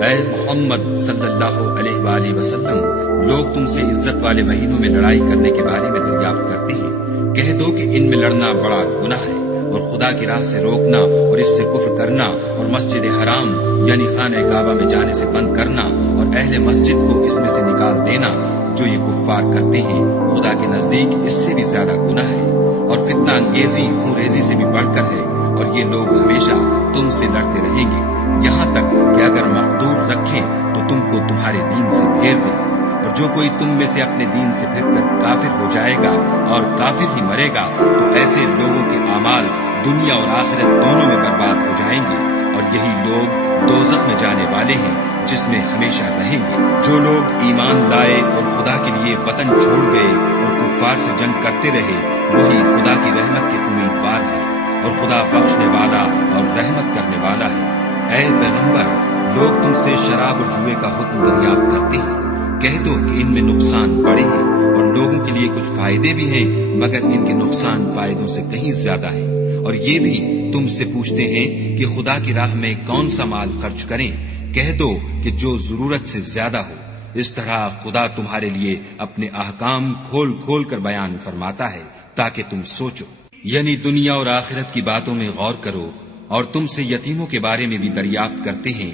اے محمد صلی اللہ علیہ وآلہ وسلم، لوگ تم سے عزت والے مہینوں میں لڑائی کرنے کے بارے میں دریافت کرتے ہیں۔ کہہ دو کہ ان میں لڑنا بڑا گناہ ہے، اور خدا کی راہ سے روکنا اور اس سے کفر کرنا اور مسجد حرام یعنی خانہ کعبہ میں جانے سے بند کرنا اور اہل مسجد کو اس میں سے نکال دینا جو یہ کفار کرتے ہیں، خدا کے نزدیک اس سے بھی زیادہ گناہ ہے، اور فتنہ انگیزی خون ریزی سے بھی بڑھ کر ہے، اور یہ لوگ ہمیشہ تم سے لڑتے رہیں گے، یہاں تک کہ اگر مقدور رکھیں تو تم کو تمہارے دین سے پھیر دیں۔ اور جو کوئی تم میں سے اپنے دین سے پھر کر کافر ہو جائے گا اور کافر ہی مرے گا تو ایسے لوگوں کے اعمال دنیا اور آخرت دونوں میں برباد ہو جائیں گے، اور یہی لوگ دوزخ میں جانے والے ہیں جس میں ہمیشہ رہیں گے۔ جو لوگ ایمان لائے اور خدا کے لیے وطن چھوڑ گئے اور کفار سے جنگ کرتے رہے وہی خدا کی رحمت کے امیدوار ہیں، اور خدا بخشنے والا اور رحمت کرنے والا ہے۔ اے پیغمبر، لوگ تم سے شراب اور جوئے کا حکم دریافت کرتے ہیں۔ کہہ دو کہ ان میں نقصان بڑے ہیں اور لوگوں کے لیے کچھ فائدے بھی ہیں، مگر ان کے نقصان فائدوں سے کہیں زیادہ ہیں۔ اور یہ بھی تم سے پوچھتے ہیں کہ خدا کی راہ میں کون سا مال خرچ کریں۔ کہہ دو کہ جو ضرورت سے زیادہ ہو۔ اس طرح خدا تمہارے لیے اپنے احکام کھول کھول کر بیان فرماتا ہے تاکہ تم سوچو، یعنی دنیا اور آخرت کی باتوں میں غور کرو۔ اور تم سے یتیموں کے بارے میں بھی دریافت کرتے ہیں۔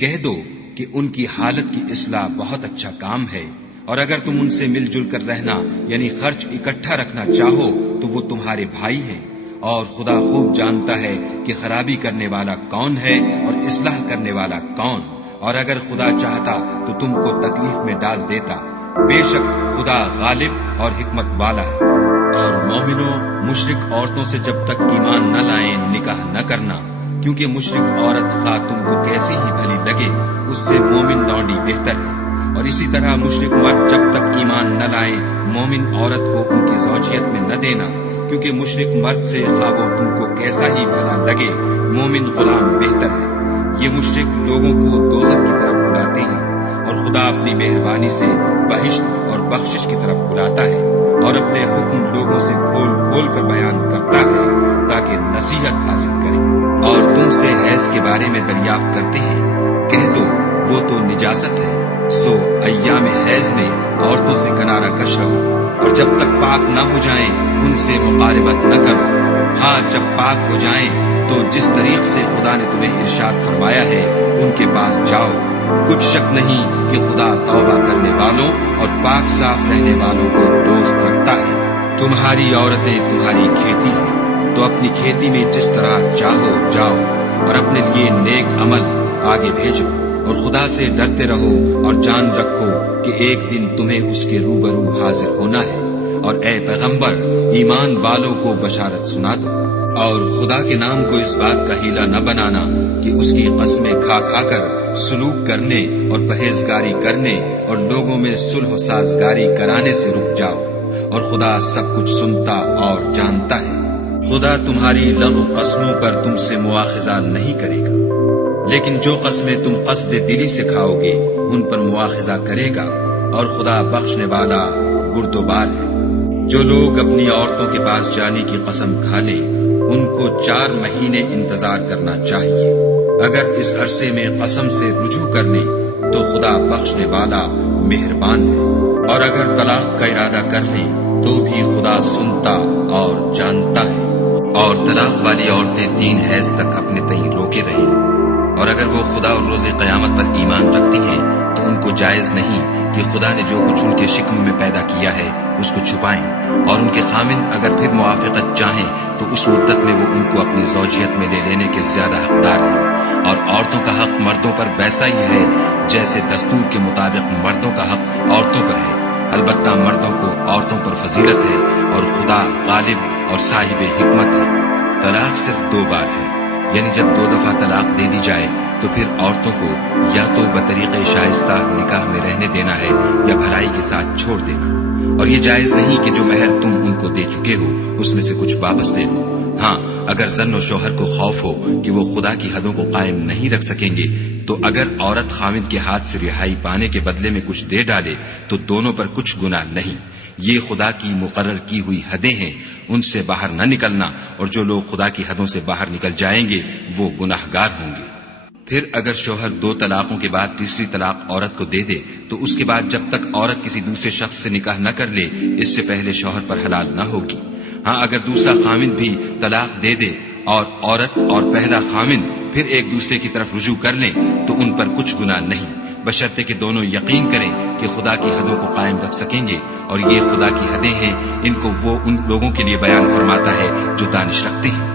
کہہ دو کہ ان کی حالت کی اصلاح بہت اچھا کام ہے، اور اگر تم ان سے مل جل کر رہنا یعنی خرچ اکٹھا رکھنا چاہو تو وہ تمہارے بھائی ہیں، اور خدا خوب جانتا ہے کہ خرابی کرنے والا کون ہے اور اصلاح کرنے والا کون، اور اگر خدا چاہتا تو تم کو تکلیف میں ڈال دیتا، بے شک خدا غالب اور حکمت والا ہے۔ اور مومنوں، مشرک عورتوں سے جب تک ایمان نہ لائیں نکاح نہ کرنا، کیونکہ مشرک عورت خواہ تم کو کیسی ہی بھلی لگے اس سے مومن لونڈی بہتر ہے۔ اور اسی طرح مشرک مرد جب تک ایمان نہ لائیں مومن عورت کو ان کی زوجیت میں نہ دینا، کیونکہ مشرک مرد سے خواہ وہ تم کو کیسا ہی بھلا لگے مومن غلام بہتر ہے۔ یہ مشرک لوگوں کو دوزخ کی طرف بلاتے ہیں، اور خدا اپنی مہربانی سے بہشت اور بخشش کی طرف بلاتا ہے، اور اپنے حکم لوگوں سے کھول کھول کر بیان کرتا ہے تاکہ نصیحت حاصل کریں۔ اور تم سے حیض کے بارے میں دریافت کرتے ہیں، کہہ دو وہ تو نجاست ہے، سو ایام حیض میں عورتوں سے کنارہ کش رہو، اور جب تک پاک نہ ہو جائیں ان سے مقاربت نہ کرو۔ ہاں جب پاک ہو جائیں تو جس طریق سے خدا نے تمہیں ارشاد فرمایا ہے ان کے پاس جاؤ، کچھ شک نہیں کہ خدا توبہ کرنے والوں اور پاک صاف رہنے والوں کو دوست رکھتا ہے۔ تمہاری عورتیں تمہاری کھیتی ہیں، تو اپنی کھیتی میں جس طرح چاہو جاؤ، اور اپنے لیے نیک عمل آگے بھیجو، اور خدا سے ڈرتے رہو، اور جان رکھو کہ ایک دن تمہیں اس کے روبرو حاضر ہونا ہے۔ اور اے پیغمبر، ایمان والوں کو بشارت سنا دو، اور خدا کے نام کو اس بات کا ہیلا نہ بنانا کہ اس کی قسمیں کھا کھا کر سلوک کرنے اور پرہیزگاری کرنے اور لوگوں میں صلح و سازگاری کرانے سے رک جاؤ، اور خدا سب کچھ سنتا اور جانتا ہے۔ خدا تمہاری لغو قسموں پر تم سے مواخذہ نہیں کرے گا، لیکن جو قسمیں تم قصد دلی سے کھاؤ گے ان پر مواخذہ کرے گا، اور خدا بخشنے والا بردبار ہے۔ جو لوگ اپنی عورتوں کے پاس جانے کی قسم کھا لیں ان کو 4 مہینے انتظار کرنا چاہیے۔ اگر اس عرصے میں قسم سے رجوع کر لیں تو خدا بخشنے والا مہربان ہے، اور اگر طلاق کا ارادہ کر لیں تو بھی خدا سنتا اور جانتا ہے۔ اور طلاق والی عورتیں 3 حیض تک اپنے تئیں روکے رہیں، اور اگر وہ خدا اور روز قیامت پر ایمان رکھتی ہیں تو ان کو جائز نہیں کہ خدا نے جو کچھ ان کے شکم میں پیدا کیا ہے اس کو چھپائیں، اور ان کے خامند اگر پھر موافقت چاہیں تو اس مدت میں وہ ان کو اپنی زوجیت میں لے لینے کے زیادہ حقدار ہیں۔ اور عورتوں کا حق مردوں پر ویسا ہی ہے جیسے دستور کے مطابق مردوں کا حق عورتوں پر ہے، البتہ مردوں کو عورتوں پر فضیلت ہے، اور خدا غالب اور صاحب حکمت ہے۔ طلاق صرف 2 بار ہے، یعنی جب 2 دفعہ طلاق دے دی جائے تو پھر عورتوں کو یا تو بطریق شائستہ نکاح میں رہنے دینا ہے یا بھلائی کے ساتھ چھوڑ دینا، اور یہ جائز نہیں کہ جو مہر تم ان کو دے چکے ہو اس میں سے کچھ واپس دے دو۔ ہاں اگر زن و شوہر کو خوف ہو کہ وہ خدا کی حدوں کو قائم نہیں رکھ سکیں گے تو اگر عورت خاوند کے ہاتھ سے رہائی پانے کے بدلے میں کچھ دے ڈالے تو دونوں پر کچھ گناہ نہیں۔ یہ خدا کی مقرر کی ہوئی حدیں ہیں، ان سے باہر نہ نکلنا، اور جو لوگ خدا کی حدوں سے باہر نکل جائیں گے وہ گناہگار ہوں گے۔ پھر اگر شوہر 2 طلاقوں کے بعد تیسری طلاق عورت کو دے دے تو اس کے بعد جب تک عورت کسی دوسرے شخص سے نکاح نہ کر لے اس سے پہلے شوہر پر حلال نہ ہوگی۔ ہاں اگر دوسرا خامند بھی طلاق دے دے اور عورت اور پہلا خامند پھر ایک دوسرے کی طرف رجوع کر لیں تو ان پر کچھ گناہ نہیں، بشرطے کہ دونوں یقین کریں کہ خدا کی حدوں کو قائم رکھ سکیں گے، اور یہ خدا کی حدیں ہیں، ان کو وہ ان لوگوں کے لیے بیان فرماتا ہے جو دانش رکھتے ہیں۔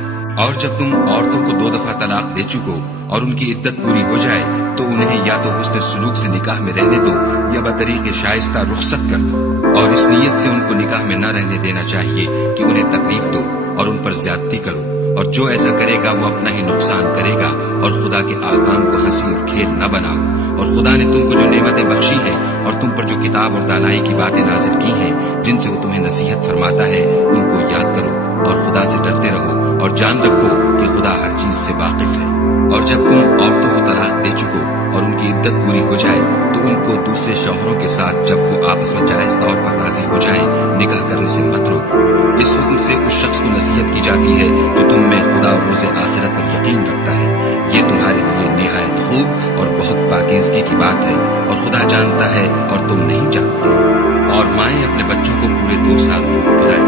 اور جب تم عورتوں کو 2 دفعہ طلاق دے چکو اور ان کی عدت پوری ہو جائے تو انہیں یا تو حسن سلوک سے نکاح میں رہنے دو یا بطریق شائستہ رخصت کر دو، اور اس نیت سے ان کو نکاح میں نہ رہنے دینا چاہیے کہ انہیں تکلیف دو اور ان پر زیادتی کرو، اور جو ایسا کرے گا وہ اپنا ہی نقصان کرے گا، اور خدا کے احکام کو ہنسی اور کھیل نہ بناؤ۔ اور خدا نے تم کو جو نعمتیں بخشی ہیں اور تم پر جو کتاب اور دانائی کی باتیں نازل کی ہیں جن سے وہ تمہیں نصیحت فرماتا ہے ان کو یاد کرو، اور خدا سے ڈرتے رہو، اور جان رکھو کہ خدا ہر چیز سے واقف ہے۔ اور جب تم عورتوں کو طلاق دے چکو اور ان کی عدت پوری ہو جائے تو ان کو دوسرے شوہروں کے ساتھ جب وہ آپس میں جائز طور پر راضی ہو جائیں نکاح کرنے سے مت روکو۔ اس حکم سے اس شخص کو نصیحت کی جاتی ہے جو تم میں خدا اور روز آخرت پر یقین رکھتا ہے، یہ تمہارے لیے نہایت خوب اور بہت پاکیزگی کی بات ہے، اور خدا جانتا ہے اور تم نہیں جانتے۔ اور مائیں اپنے بچوں کو پورے 2 سال دودھ پلائیں،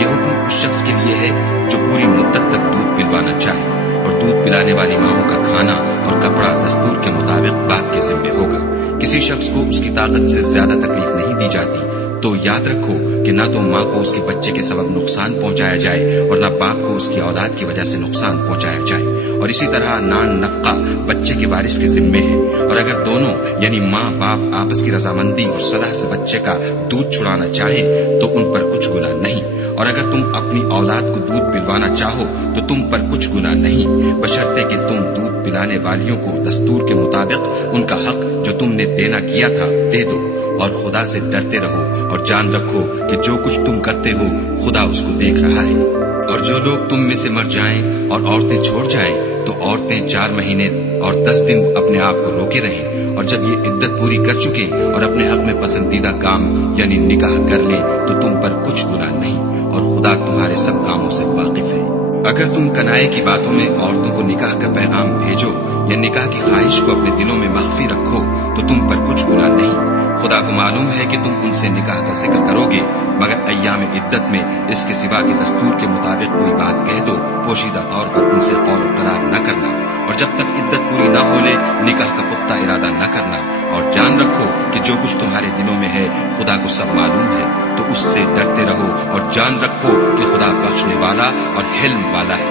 یہ حکم اس شخص کے لیے ہے جو پوری مدت تک دودھ پلوانا چاہے، اور دودھ پلانے والی ماؤں کا کھانا اور کپڑا دستور کے مطابق باپ کے ذمہ ہوگا۔ کسی شخص کو اس کی طاقت سے زیادہ تکلیف نہیں دی جاتی، تو یاد رکھو کہ نہ تو ماں کو اس کے بچے کے سبب نقصان پہنچایا جائے اور نہ باپ کو اس کی اولاد کی وجہ سے نقصان پہنچایا جائے، اور اسی طرح نان نفقہ بچے کے وارث کے ذمے ہے، اور اگر دونوں یعنی ماں باپ آپس کی رضامندی اور صلاح سے بچے کا دودھ چھڑانا چاہیں تو ان پر کچھ گناہ نہیں، اور اگر تم اپنی اولاد کو دودھ پلوانا چاہو تو تم پر کچھ گناہ نہیں، بشرطے کہ تم دودھ پلانے والیوں کو دستور کے مطابق ان کا حق جو تم نے دینا کیا تھا دے دو، اور خدا سے ڈرتے رہو اور جان رکھو کہ جو کچھ تم کرتے ہو خدا اس کو دیکھ رہا ہے۔ اور جو لوگ تم میں سے مر جائیں اور عورتیں چھوڑ جائیں تو عورتیں 4 مہینے اور 10 دن اپنے آپ کو روکے رہیں، اور جب یہ عدت پوری کر چکے اور اپنے حق میں پسندیدہ کام یعنی نکاح کر لیں تو تم پر کچھ گناہ نہیں، اور خدا تمہارے سب کاموں سے واقف ہے۔ اگر تم کنائے کی باتوں میں عورتوں کو نکاح کا پیغام بھیجو یا نکاح کی خواہش کو اپنے دلوں میں مخفی رکھو تو تم پر کچھ گناہ نہیں، خدا کو معلوم ہے کہ تم ان سے نکاح کا ذکر کرو گے، مگر ایام عدت میں اس کے سوا کے دستور کے مطابق کوئی بات کہہ دو، پوشیدہ طور پر ان سے قول و قرار نہ کرنا، اور جب تک عدت پوری نہ ہو لے نکاح کا پختہ ارادہ نہ کرنا، اور جان رکھو کہ جو کچھ تمہارے دلوں میں ہے خدا کو سب معلوم ہے، تو اس سے ڈرتے رہو اور جان رکھو کہ خدا بخشنے والا اور حلم والا ہے۔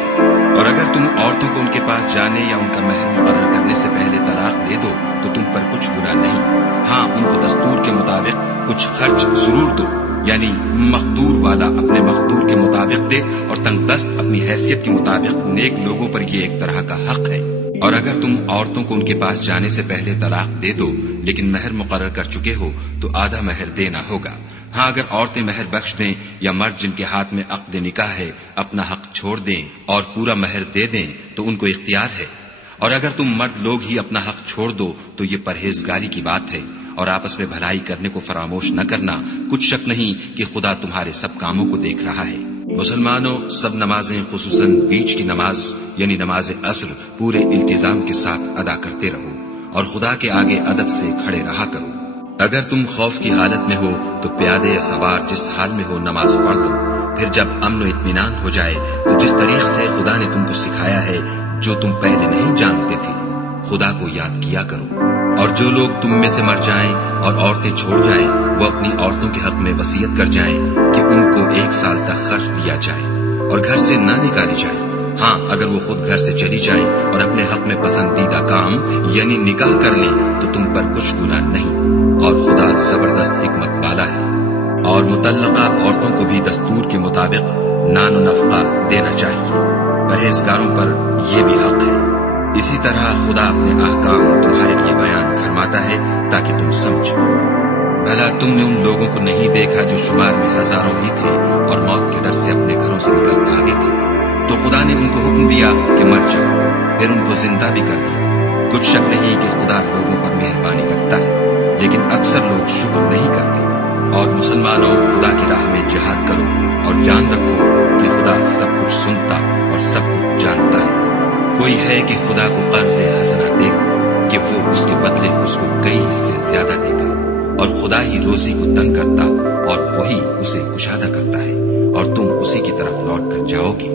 اور اگر تم عورتوں کو ان کے پاس جانے یا ان کا مہر مقرر کرنے سے پہلے طلاق دے دو تو تم پر کچھ گناہ نہیں، ہاں ان کو دستور کے مطابق کچھ خرچ ضرور دو، یعنی مقدور والا اپنے مقدور کے مطابق دے اور تنگ دست اپنی حیثیت کے مطابق، نیک لوگوں پر یہ ایک طرح کا حق ہے۔ اور اگر تم عورتوں کو ان کے پاس جانے سے پہلے طلاق دے دو لیکن مہر مقرر کر چکے ہو تو آدھا مہر دینا ہوگا، ہاں اگر عورتیں مہر بخش دیں یا مرد جن کے ہاتھ میں عقد نکاح ہے اپنا حق چھوڑ دیں اور پورا مہر دے دیں تو ان کو اختیار ہے، اور اگر تم مرد لوگ ہی اپنا حق چھوڑ دو تو یہ پرہیزگاری کی بات ہے، اور آپس میں بھلائی کرنے کو فراموش نہ کرنا، کچھ شک نہیں کہ خدا تمہارے سب کاموں کو دیکھ رہا ہے۔ مسلمانوں، سب نمازیں خصوصاً بیچ کی نماز یعنی نماز عصر پورے التزام کے ساتھ ادا کرتے رہو اور خدا کے آگے ادب سے کھڑے رہا کرو۔ اگر تم خوف کی حالت میں ہو تو پیادے یا سوار جس حال میں ہو نماز پڑھ دو، پھر جب امن و اطمینان ہو جائے تو جس طریق سے خدا نے تم کو سکھایا ہے جو تم پہلے نہیں جانتے تھے خدا کو یاد کیا کرو۔ اور جو لوگ تم میں سے مر جائیں اور عورتیں چھوڑ جائیں وہ اپنی عورتوں کے حق میں وصیت کر جائیں کہ ان کو 1 سال تک خرچ دیا جائے اور گھر سے نہ نکالی جائے، ہاں اگر وہ خود گھر سے چلی جائیں اور اپنے حق میں پسندیدہ کام یعنی نکاح کر لیں تو تم پر کچھ گناہ نہیں، اور خدا زبردست حکمت والا ہے۔ اور مطلقہ عورتوں کو بھی دستور کے مطابق نان و نفقہ دینا چاہیے، پرہیزگاروں پر یہ بھی حق ہے۔ اسی طرح خدا اپنے احکام تمہارے لیے بیان فرماتا ہے تاکہ تم سمجھو۔ بھلا تم نے ان لوگوں کو نہیں دیکھا جو شمار میں ہزاروں ہی تھے اور موت کے ڈر سے اپنے گھروں سے نکل بھاگے تھے، تو خدا نے ان کو حکم دیا کہ مر جاؤ، پھر ان کو زندہ بھی کر دیا۔ کچھ شک نہیں کہ خدا لوگوں پر مہربانی رکھتا ہے، لیکن اکثر لوگ شکر نہیں کرتے۔ اور مسلمانوں، خدا کی راہ میں جہاد کرو اور جان رکھو کہ خدا سب کچھ سنتا اور سب کچھ جانتا ہے۔ کوئی ہے کہ خدا کو قرض حسنہ دے کہ وہ اس کے بدلے اس کو کئی حصے زیادہ دے گا، اور خدا ہی روزی کو تنگ کرتا اور وہی اسے کشادہ کرتا ہے، اور تم اسی کی طرف لوٹ کر جاؤ گے۔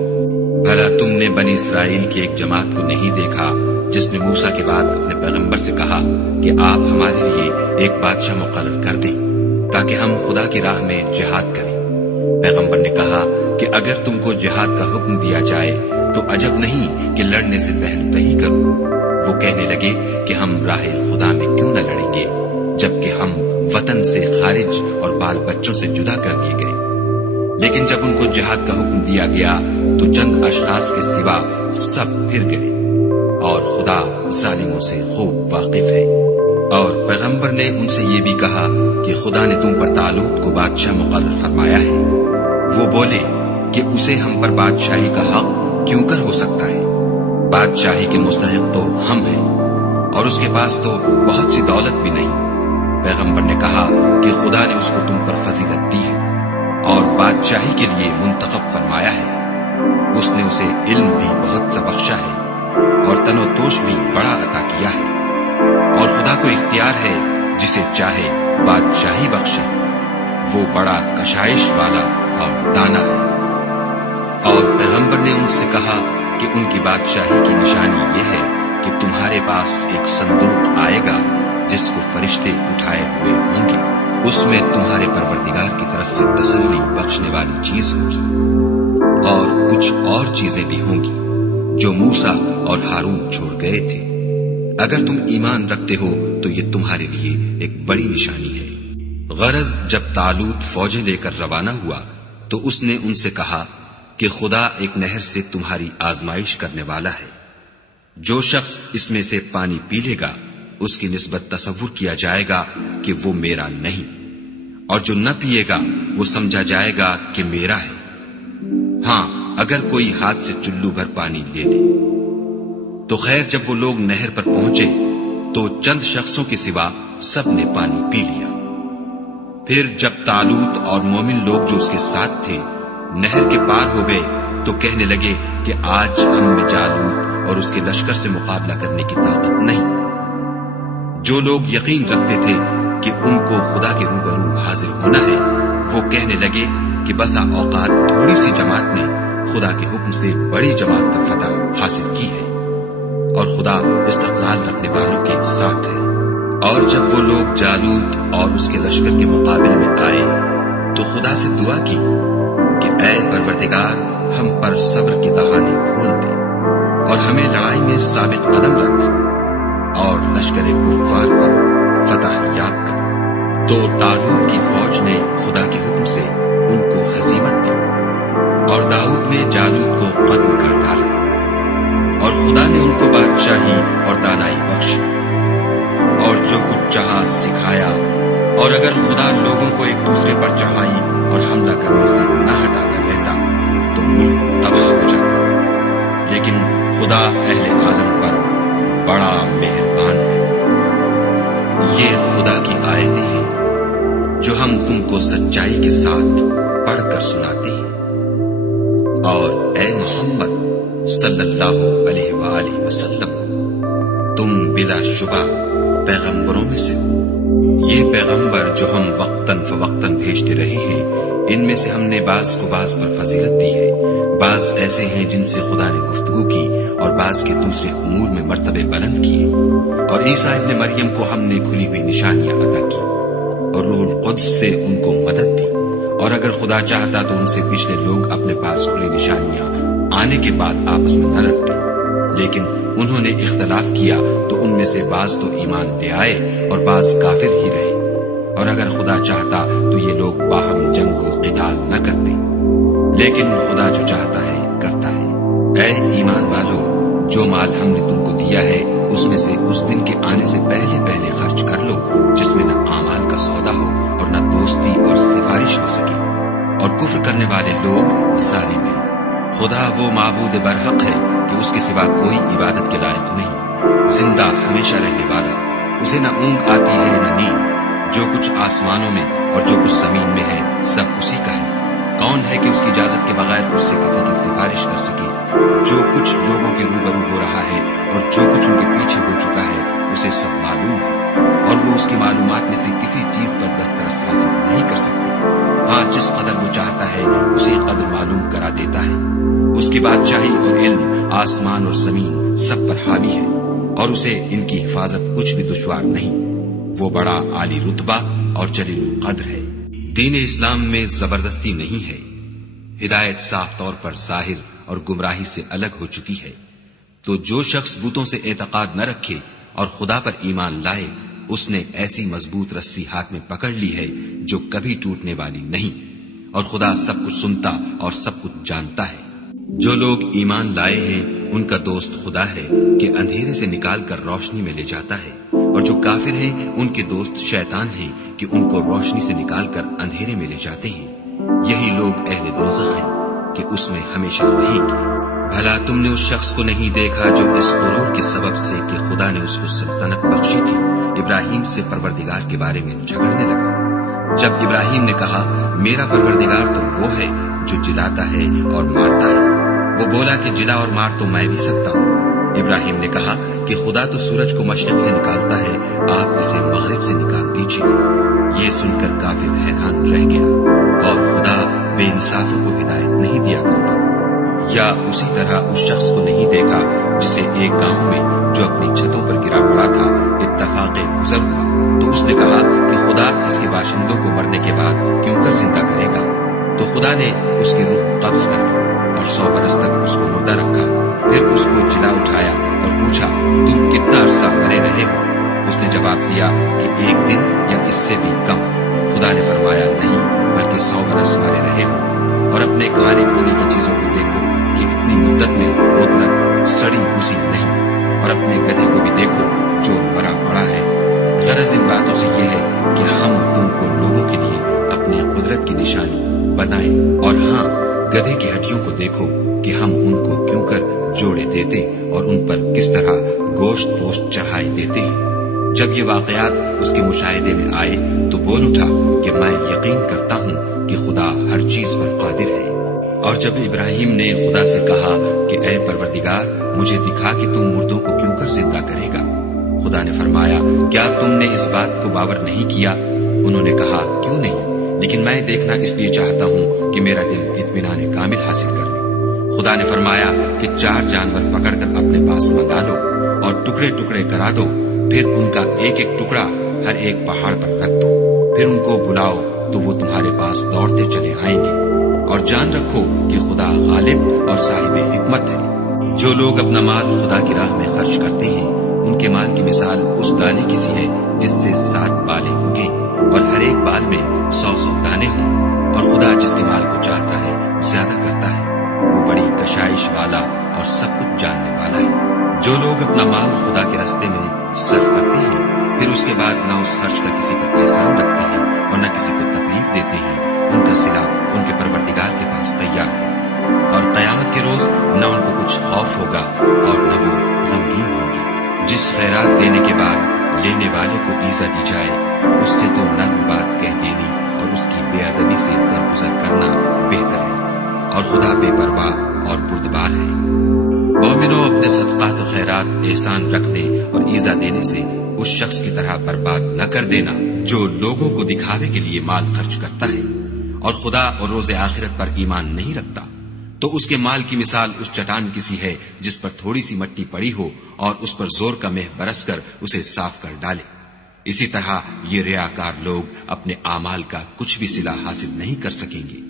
بھلا تم نے بنی اسرائیل کی ایک جماعت کو نہیں دیکھا جس نے موسیٰ کے بعد اپنے پیغمبر سے کہا کہ آپ ہمارے لیے ایک بادشاہ مقرر کر دیں تاکہ ہم خدا کی راہ میں جہاد کریں۔ پیغمبر نے کہا کہ اگر تم کو جہاد کا حکم دیا جائے تو عجب نہیں کہ لڑنے سے پہلو تہی کرو۔ وہ کہنے لگے کہ ہم راہ خدا میں کیوں نہ لڑیں گے جبکہ ہم وطن سے خارج اور بال بچوں سے جدا کر دیے گئے۔ لیکن جب ان کو جہاد کا حکم دیا گیا تو چند اشخاص کے سوا سب پھر گئے، اور خدا ظالموں سے خوب واقف ہے۔ اور پیغمبر نے ان سے یہ بھی کہا کہ خدا نے تم پر طالوت کو بادشاہ مقرر فرمایا ہے۔ وہ بولے کہ اسے ہم پر بادشاہی کا حق کیوں کر ہو سکتا ہے؟ بادشاہی کے مستحق تو ہم ہیں اور اس کے پاس تو بہت سی دولت بھی نہیں۔ پیغمبر نے کہا کہ خدا نے اس کو تم پر فضیلت دی ہے اور بادشاہی کے لیے منتخب فرمایا ہے۔ اس نے اسے علم بھی بہت سا بخشا ہے اور تن و توش بھی بڑا عطا کیا ہے، اور خدا کو اختیار ہے جسے چاہے بادشاہی بخشے۔ وہ بڑا کشائش والا اور دانا ہے۔ اور پیغمبر نے ان سے کہا کہ ان کی بادشاہی کی نشانی یہ ہے کہ تمہارے پاس ایک صندوق آئے گا جس کو فرشتے اٹھائے ہوئے ہوں گے، اس میں تمہارے پروردگار کی طرف سے تسلی بخشنے والی چیز ہوگی، اور کچھ اور چیزیں بھی ہوں گی جو موسیٰ اور ہارون چھوڑ گئے تھے۔ اگر تم ایمان رکھتے ہو تو یہ تمہارے لیے ایک بڑی نشانی ہے۔ غرض جب طالوت فوجیں لے کر روانہ ہوا تو اس نے ان سے کہا کہ خدا ایک نہر سے تمہاری آزمائش کرنے والا ہے۔ جو شخص اس میں سے پانی پی لے گا اس کی نسبت تصور کیا جائے گا کہ وہ میرا نہیں، اور جو نہ پیے گا وہ سمجھا جائے گا کہ میرا ہے۔ ہاں اگر کوئی ہاتھ سے چلو بھر پانی لے لے۔ تو خیر جب وہ لوگ نہر پر پہنچے تو چند شخصوں کے سوا سب نے پانی پی لیا۔ پھر جب طالوت اور مومن لوگ جو اس کے ساتھ تھے نہر کے پار ہو گئے تو کہنے لگے کہ آج ہم میں جالوت اور اس کے لشکر سے مقابلہ کرنے کی طاقت نہیں۔ جو لوگ یقین رکھتے تھے کہ ان کو خدا کے روبرو حاضر ہونا ہے وہ کہنے لگے کہ بسا اوقات تھوڑی سی جماعت نے خدا کے حکم سے بڑی جماعت پر فتح حاصل کی ہے، اور خدا استقلال رکھنے والوں کے ساتھ ہے۔ اور جب وہ لوگ جالوت اور اس کے لشکر کے مقابلے میں آئے تو خدا سے دعا کی کہ اے پروردگار ہم پر صبر کی دہانے کھول دے اور ہمیں لڑائی میں ثابت قدم رکھ اور لشکر کفار پر فتح یاب کر۔ تو طالوت کی فوج نے خدا کے حکم سے ان کو ہزیمت دی، اور داؤد نے جالوت کو قتل کر ڈالا، اور خدا نے ان کو بادشاہی اور دانائی بخشی، اور جو کچھ چاہا سکھایا۔ اور اگر خدا لوگوں کو ایک دوسرے پر چڑھائی اور حملہ کرنے سے نہ ہٹاتا رہتا تو ملک تباہ ہو جاتا، لیکن خدا اہل عالم پر بڑا مہربان ہے۔ یہ خدا کی آیتیں ہیں جو ہم تم کو سچائی کے ساتھ پڑھ کر سناتے ہیں۔ اور اے محمد صلی اللہ علیہ وآلہ وسلم، تم بلا شبہ پیغمبروں میں سے ہو۔ یہ پیغمبر جو ہم وقتاً فوقتاً بھیجتے رہے ہیں ان میں سے ہم نے بعض کو بعض پر فضیلت دی ہے۔ بعض ایسے ہیں جن سے خدا نے گفتگو کی اور بعض کے دوسرے امور میں مرتبے بلند کیے، اور عیسیٰ ابن مریم کو ہم نے کھلی ہوئی نشانیاں عطا کی اور روح القدس سے ان کو مدد دی۔ اور اگر خدا چاہتا تو ان سے پچھلے لوگ اپنے پاس کھلی نشانیاں آنے کے بعد آپس میں نہ لڑتے، لیکن انہوں نے اختلاف کیا تو ان میں سے بعض تو ایمان لے آئے اور بعض کافر ہی رہے۔ اور اگر خدا چاہتا تو یہ لوگ باہم جنگ کو قتال نہ کرتے، لیکن خدا جو چاہتا ہے کرتا ہے۔ اے ایمان والو، جو مال ہم نے تم کو دیا ہے اس میں سے اس دن کے آنے سے پہلے پہلے خرچ کر لو جس میں نہ اعمال کا سودا ہو اور نہ دوستی اور سفارش ہو سکے، اور کفر کرنے والے لوگ ظالم ہیں۔ خدا وہ معبود برحق ہے کہ اس کے سوا کوئی عبادت کے لائق نہیں، زندہ ہمیشہ رہنے والا، اسے نہ اونگ آتی ہے نہ نیند۔ جو کچھ آسمانوں میں اور جو کچھ زمین میں ہے سب اسی کا ہے۔ کون ہے کہ اس کی اجازت کے بغیر اس سے کسی کی سفارش کر سکے؟ جو کچھ لوگوں کے روبرو ہو رہا ہے اور جو کچھ ان کے پیچھے ہو چکا ہے اسے سب معلوم ہے، اور وہ اس کی معلومات میں سے کسی چیز پر دسترس حاصل نہیں کر سکتے۔ ہاں جس قدر وہ چاہتا ہے اسی قدر معلوم کرا دیتا ہے۔ اس کی بادشاہی اور علم آسمان اور زمین سب پر حاوی ہے، اور اسے ان کی حفاظت کچھ بھی دشوار نہیں۔ وہ بڑا عالی رتبہ اور جلیل القدر ہے۔ دین اسلام میں زبردستی نہیں ہے، ہدایت صاف طور پر ظاہر اور گمراہی سے الگ ہو چکی ہے۔ تو جو شخص بتوں سے اعتقاد نہ رکھے اور خدا پر ایمان لائے اس نے ایسی مضبوط رسی ہاتھ میں پکڑ لی ہے جو کبھی ٹوٹنے والی نہیں، اور خدا سب کچھ سنتا اور سب کچھ جانتا ہے۔ جو لوگ ایمان لائے ہیں ان کا دوست خدا ہے کہ اندھیرے سے نکال کر روشنی میں لے جاتا ہے، اور جو کافر ہیں ان کے دوست شیطان ہیں کہ ان کو روشنی سے نکال کر اندھیرے میں لے جاتے ہیں۔ یہی لوگ اہل دوزخ ہیں کہ اس میں ہمیشہ رہیں گے۔ بھلا تم نے اس شخص کو نہیں دیکھا جو اس غرور کے سبب سے کہ خدا نے اس کو سلطنت بخشی تھی ابراہیم سے پروردگار کے بارے میں جھگڑنے لگا؟ جب ابراہیم نے کہا میرا پروردگار تو وہ ہے جو جلاتا ہے اور مارتا ہے، وہ بولا کہ جلا اور مار تو میں بھی سکتا ہوں۔ ابراہیم نے کہا کہ خدا تو سورج کو مشرق سے نکالتا ہے، آپ اسے مغرب سے نکال دیجیے۔ یہ سن کر کافر حیران رہ گیا، اور خدا بے انصافوں کو ہدایت نہیں دیا کرتا۔ یا اسی طرح اس شخص کو نہیں دیکھا جسے ایک گاؤں میں جو اپنی چھتوں پر گرا پڑا تھا اتفاق گزر ہوا، تو اس نے کہا کہ خدا خدا اس کے باشندوں کو مرنے کے بعد کیوں کر زندہ کرے گا؟ تو خدا نے اس کی روح قبض کر لی اور 100 برس تک اس کو مردہ رکھا. پھر اس کو جلا اٹھایا اور پوچھا تم کتنا عرصہ مرے رہے ہو؟ اس نے جواب دیا کہ 1 دن یا اس سے بھی کم. خدا نے فرمایا نہیں بلکہ 100 برس مرے رہے ہو. اور اپنے کھانے پینے کی چیزوں کو دیکھو کہ اتنی مدت میں مطلق سڑی بھوسی نہیں. اور اپنے گدھے کو بھی دیکھو جو مرا پڑا ہے. غرض ان باتوں سے یہ ہے کہ ہم تم کو لوگوں کے لیے اپنی قدرت کی نشانی بنائیں. اور ہاں گدھے کی ہڈیوں کو دیکھو کہ ہم ان کو کیوں کر جوڑے دیتے اور ان پر کس طرح گوشت پوشت چڑھائی دیتے ہیں. جب یہ واقعات اس کے مشاہدے میں آئے تو بول اٹھا کہ میں یقین کرتا ہوں کہ خدا ہر چیز پر قادر ہے. اور جب ابراہیم نے خدا سے کہا کہ اے پروردگار مجھے دکھا کہ تم مردوں کو کیوں کر زندہ کرے گا، خدا نے فرمایا کیا تم نے اس بات کو باور نہیں کیا؟ انہوں نے کہا کیوں نہیں، لیکن میں دیکھنا اس لیے چاہتا ہوں کہ میرا دل اطمینان کامل حاصل کر لے. خدا نے فرمایا کہ 4 جانور پکڑ کر اپنے پاس منگا لو اور ٹکڑے ٹکڑے کرا دو. پھر ان کا ایک ایک ٹکڑا ہر ایک پہاڑ پر رکھ دو. پھر ان کو بلاؤ تو وہ تمہارے پاس دوڑتے چلے آئیں گے. اور جان رکھو کہ خدا غالب اور صاحب حکمت ہے. جو لوگ اپنا مال خدا کی راہ میں خرچ کرتے ہیں ان کے مال کی مثال اس دانے کی سی ہے جس سے 7 بالیں اگیں اور ہر ایک بال میں 100 دانے ہوں. اور خدا جس کے مال کو چاہتا ہے زیادہ کرتا ہے. وہ بڑی کشائش والا اور سب کچھ جاننے والا ہے. جو لوگ اپنا مال خدا کے راستے میں صرف کرتے ہیں پھر اس کے بعد نہ اس خرچ کا کسی پر احسان رکھتے ہیں اور نہ کسی کو تکلیف دیتے ہیں، ان کا صلہ ان کے پروردگار کے پاس تیار ہے. اور قیامت کے روز نہ ان کو کچھ خوف ہوگا اور نہ وہ غمگین ہوں گے. جس خیرات دینے کے بعد لینے والے کو ایزا دی جائے اس سے تو نرم بات کہہ دینی اور اس کی بے ادبی سے درگزر کرنا بہتر ہے. اور خدا بے پرواہ اور بردبار ہے. مومنوں اپنے صدقات و خیرات احسان رکھنے اور ایزا دینے سے اس شخص کی طرح برباد نہ کر دینا جو لوگوں کو دکھاوے کے لیے مال خرچ کرتا ہے اور خدا اور روز آخرت پر ایمان نہیں رکھتا. تو اس کے مال کی مثال اس چٹان کی سی ہے جس پر تھوڑی سی مٹی پڑی ہو اور اس پر زور کا مہ برس کر اسے صاف کر ڈالے. اسی طرح یہ ریاکار لوگ اپنے اعمال کا کچھ بھی صلہ حاصل نہیں کر سکیں گے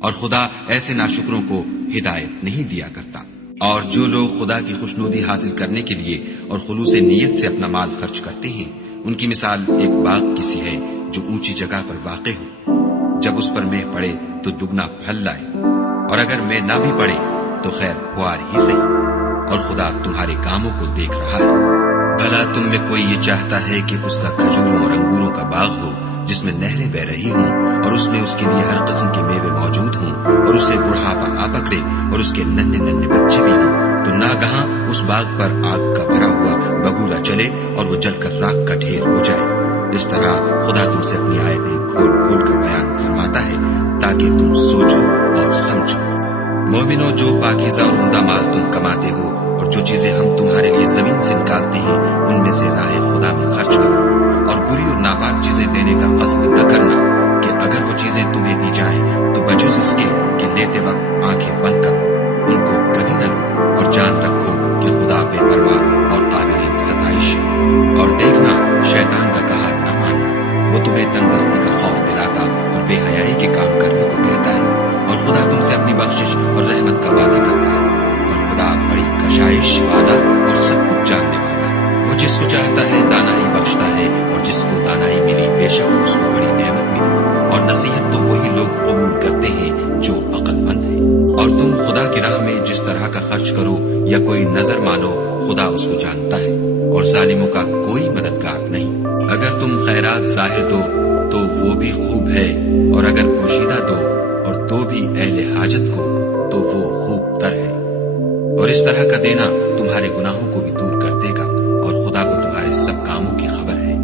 اور خدا ایسے ناشکروں کو ہدایت نہیں دیا کرتا. اور جو لوگ خدا کی خوشنودی حاصل کرنے کے لیے اور خلوص نیت سے اپنا مال خرچ کرتے ہیں ان کی مثال ایک باغ کی سی ہے جو اونچی جگہ پر واقع ہو. جب اس پر مہ پڑے تو دگنا پھل لائے اور اگر مہ نہ بھی پڑے تو خیر فوار ہی صحیح. اور خدا تمہارے کاموں کو دیکھ رہا ہے. بھلا تم میں کوئی یہ چاہتا ہے کہ اس کا کھجوروں اور انگوروں کا باغ ہو جس میں نہریں بہ رہی ہوں اور اس میں اس کے لیے ہر قسم کے میوے موجود ہوں اور اسے بڑھاپا آ پکڑے اور اس کے ننھے ننھے بچے بھی ہوں، تو ناگہاں اس باغ پر آگ کا بھرا ہوا بگولا چلے اور وہ جل کر راکھ کا ڈھیر ہو جائے. اس طرح خدا تم سے اپنی آیتیں کھول کھول کر بیان فرماتا ہے تاکہ تم سوچو اور سمجھو. مومنوں جو پاکیزہ اور عمدہ مال تم کماتے ہو اور جو چیزیں ہم تمہارے لیے زمین سے نکالتے ہیں ان میں سے راہ خدا میں خرچ کرو اور بری اور ناپاک چیزیں دینے کا قصد نہ کرنا کہ اگر وہ چیزیں تمہیں دی جائیں تو بجز اس کے کہ لیتے وقت آنکھیں بند کرو، ان کو کبھی نہ لو. اور جان رکھو کہ خدا بے پرواہ اور قابل ستائش ہے. اور دیکھنا شیطان کا کہا نہ ماننا، وہ تمہیں تنگ دستی کا خوف دلاتا اور بے حیائی کے کام کرنے کو کہتا ہے. اور خدا تم سے اپنی بخشش اور رحمت کا وعدہ کرتا ہے اور خدا بڑی کشائش والا اور سب کچھ جاننے والا ہے. وہ جس کو چاہتا ہے دانائی بخشتا ہے اور جس کو دانائی ملی بے شک اس کو بڑی نعمت ملی. اور نصیحت تو وہی لوگ قبول کرتے ہیں جو عقل مند ہیں. اور تم خدا کی راہ میں جس طرح کا خرچ کرو یا کوئی نظر مانو خدا اس کو جانتا ہے اور ظالموں کا کوئی مددگار نہیں. اگر تم خیرات ظاہر دو تو وہ بھی خوب ہے اور اگر پوشیدہ دو اور تو بھی اہل حاجت کو تو وہ خوب تر ہے. اور اس طرح کا دینا تمہارے گناہوں کو بھی دور کر دے گا اور خدا کو تمہارے سب کاموں کی خبر ہے.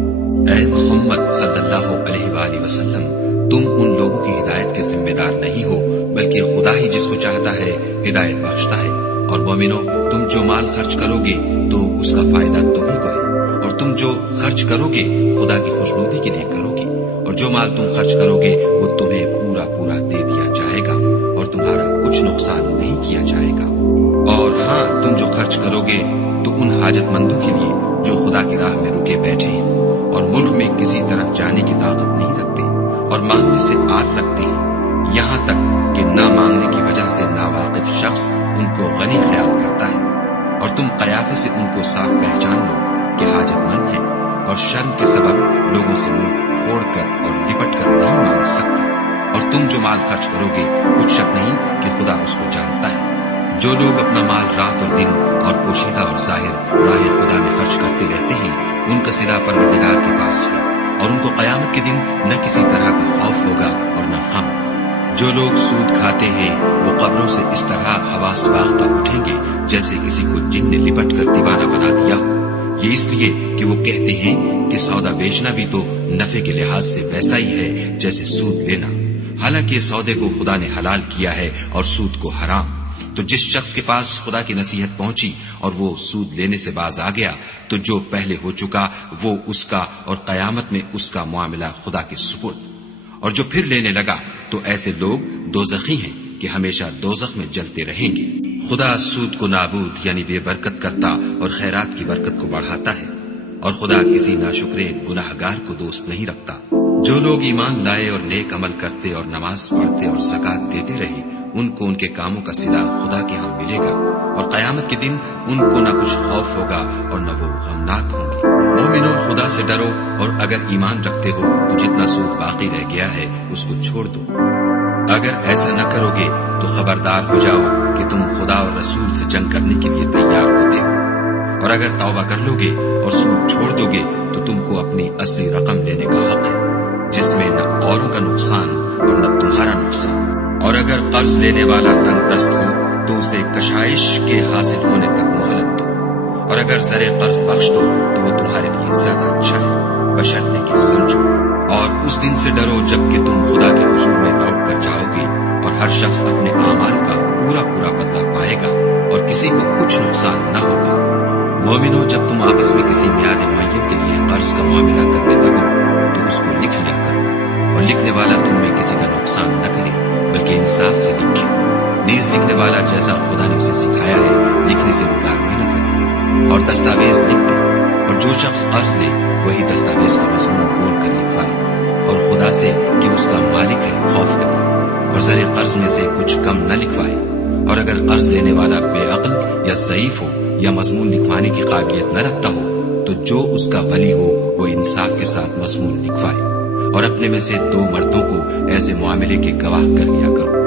اے محمد صلی اللہ علیہ وآلہ وسلم تم ان لوگوں کی ہدایت کے ذمہ دار نہیں ہو بلکہ خدا ہی جس کو چاہتا ہے ہدایت بخشتا ہے. اور مومنو تم جو مال خرچ کرو گے تو اس کا فائدہ تمہیں کو ہے اور تم جو خرچ کرو گے خدا کی خوشنودی کے لیے کرو گے اور جو مال تم خرچ کرو گے وہ تمہیں پورا پورا دے دیا جائے گا اور تمہارا کچھ نقصان نہیں کیا جائے گا. اور ہاں تم جو خرچ کرو گے تو ان حاجت مندوں کے لیے جو خدا کی راہ میں رکے بیٹھے ہیں اور ملک میں کسی طرف جانے کی طاقت سے آر رکھتے ہیں، یہاں تک کہ نہ مانگنے کی وجہ سے ناواقف شخص ان کو غنی خیال کرتا ہے، اور تم قیافے سے ان کو صاف پہچان لو کہ حاجت مند ہیں، اور شرم کے سبب لوگوں سے منہ پھوڑ کر اور لپٹ کر نہیں مانگ سکتے۔ اور تم جو مال خرچ کرو گے کچھ شک نہیں کہ خدا اس کو جانتا ہے۔ جو لوگ اپنا مال رات اور دن اور پوشیدہ اور ظاہر راہ خدا میں خرچ کرتے رہتے ہیں، ان کا صلہ پروردگار کے پاس ہے، اور ان کو قیامت کے دن نہ کسی طرح کا خوف ہوگا اور نہ غم۔ جو لوگ سود کھاتے ہیں وہ قبروں سے اس طرح حواس باختہ اٹھیں گے جیسے کسی کو جن نے لپٹ کر دیوانہ بنا دیا ہو، یہ اس لیے کہ وہ کہتے ہیں کہ سودا بیچنا بھی تو نفع کے لحاظ سے ویسا ہی ہے جیسے سود لینا، حالانکہ سودے کو خدا نے حلال کیا ہے اور سود کو حرام۔ تو جس شخص کے پاس خدا کی نصیحت پہنچی اور وہ سود لینے سے باز آ گیا، تو جو پہلے ہو چکا وہ اس کا، اور قیامت میں اس کا معاملہ خدا کے سپرد۔ اور جو پھر لینے لگا تو ایسے لوگ دوزخی ہیں کہ ہمیشہ دوزخ میں جلتے رہیں گے۔ خدا سود کو نابود یعنی بے برکت کرتا اور خیرات کی برکت کو بڑھاتا ہے، اور خدا کسی ناشکرے گناہگار کو دوست نہیں رکھتا۔ جو لوگ ایمان لائے اور نیک عمل کرتے اور نماز پڑھتے اور زکات دیتے رہے، ان کو ان کے کاموں کا صلہ خدا کے ہاں ملے گا، اور قیامت کے دن ان کو نہ کچھ خوف ہوگا اور نہ وہ غمناک ہوں گے۔ مومنوں، خدا سے ڈرو، اور اگر ایمان رکھتے ہو تو جتنا سود باقی رہ گیا ہے اس کو چھوڑ دو۔ اگر ایسا نہ کرو گے تو خبردار ہو جاؤ کہ تم خدا اور رسول سے جنگ کرنے کے لیے تیار ہوتے ہو، اور اگر توبہ کر لو گے اور سود چھوڑ دو گے تو تم کو اپنی اصلی رقم لینے کا حق ہے، جس میں نہ اوروں کا نقصان اور نہ تمہارا نقصان۔ اور اگر قرض لینے والا تنگ دست ہو تو اسے کشائش کے حاصل ہونے تک مہلت دو، اور اگر زر قرض بخش دو تو وہ تمہارے لیے زیادہ اچھا ہے، بشرطے کہ سمجھو۔ اور اس دن سے ڈرو جب کہ تم خدا کے حضور میں لوٹ کر جاؤ گے، اور ہر شخص اپنے اعمال کا پورا بدلہ پائے گا، اور کسی کو کچھ نقصان نہ ہوگا۔ مومنوں، جب تم آپس میں کسی میعاد معین کے لیے قرض کا معاملہ کرنے لگو تو اس کو لکھ لیا کرو، اور لکھنے والا تم میں کسی کا نقصان نہ کرے بلکہ انصاف سے لکھے۔ نیز لکھنے والا جیسا خدا نے اسے سکھایا ہے لکھنے سے انکار بھی نہ کرے، اور دستاویز لکھ دے، اور جو شخص قرض لے وہی دستاویز کا مضمون بول کر لکھوائے، اور خدا سے کہ اس کا مالک ہے خوف کرے، اور زر قرض میں سے کچھ کم نہ لکھوائے۔ اور اگر قرض لینے والا بے عقل یا ضعیف ہو یا مضمون لکھوانے کی قابلیت نہ رکھتا ہو تو جو اس کا ولی ہو وہ انصاف کے ساتھ مضمون لکھوائے، اور اپنے میں سے 2 مردوں کو ایسے معاملے کے گواہ کر لیا کرو،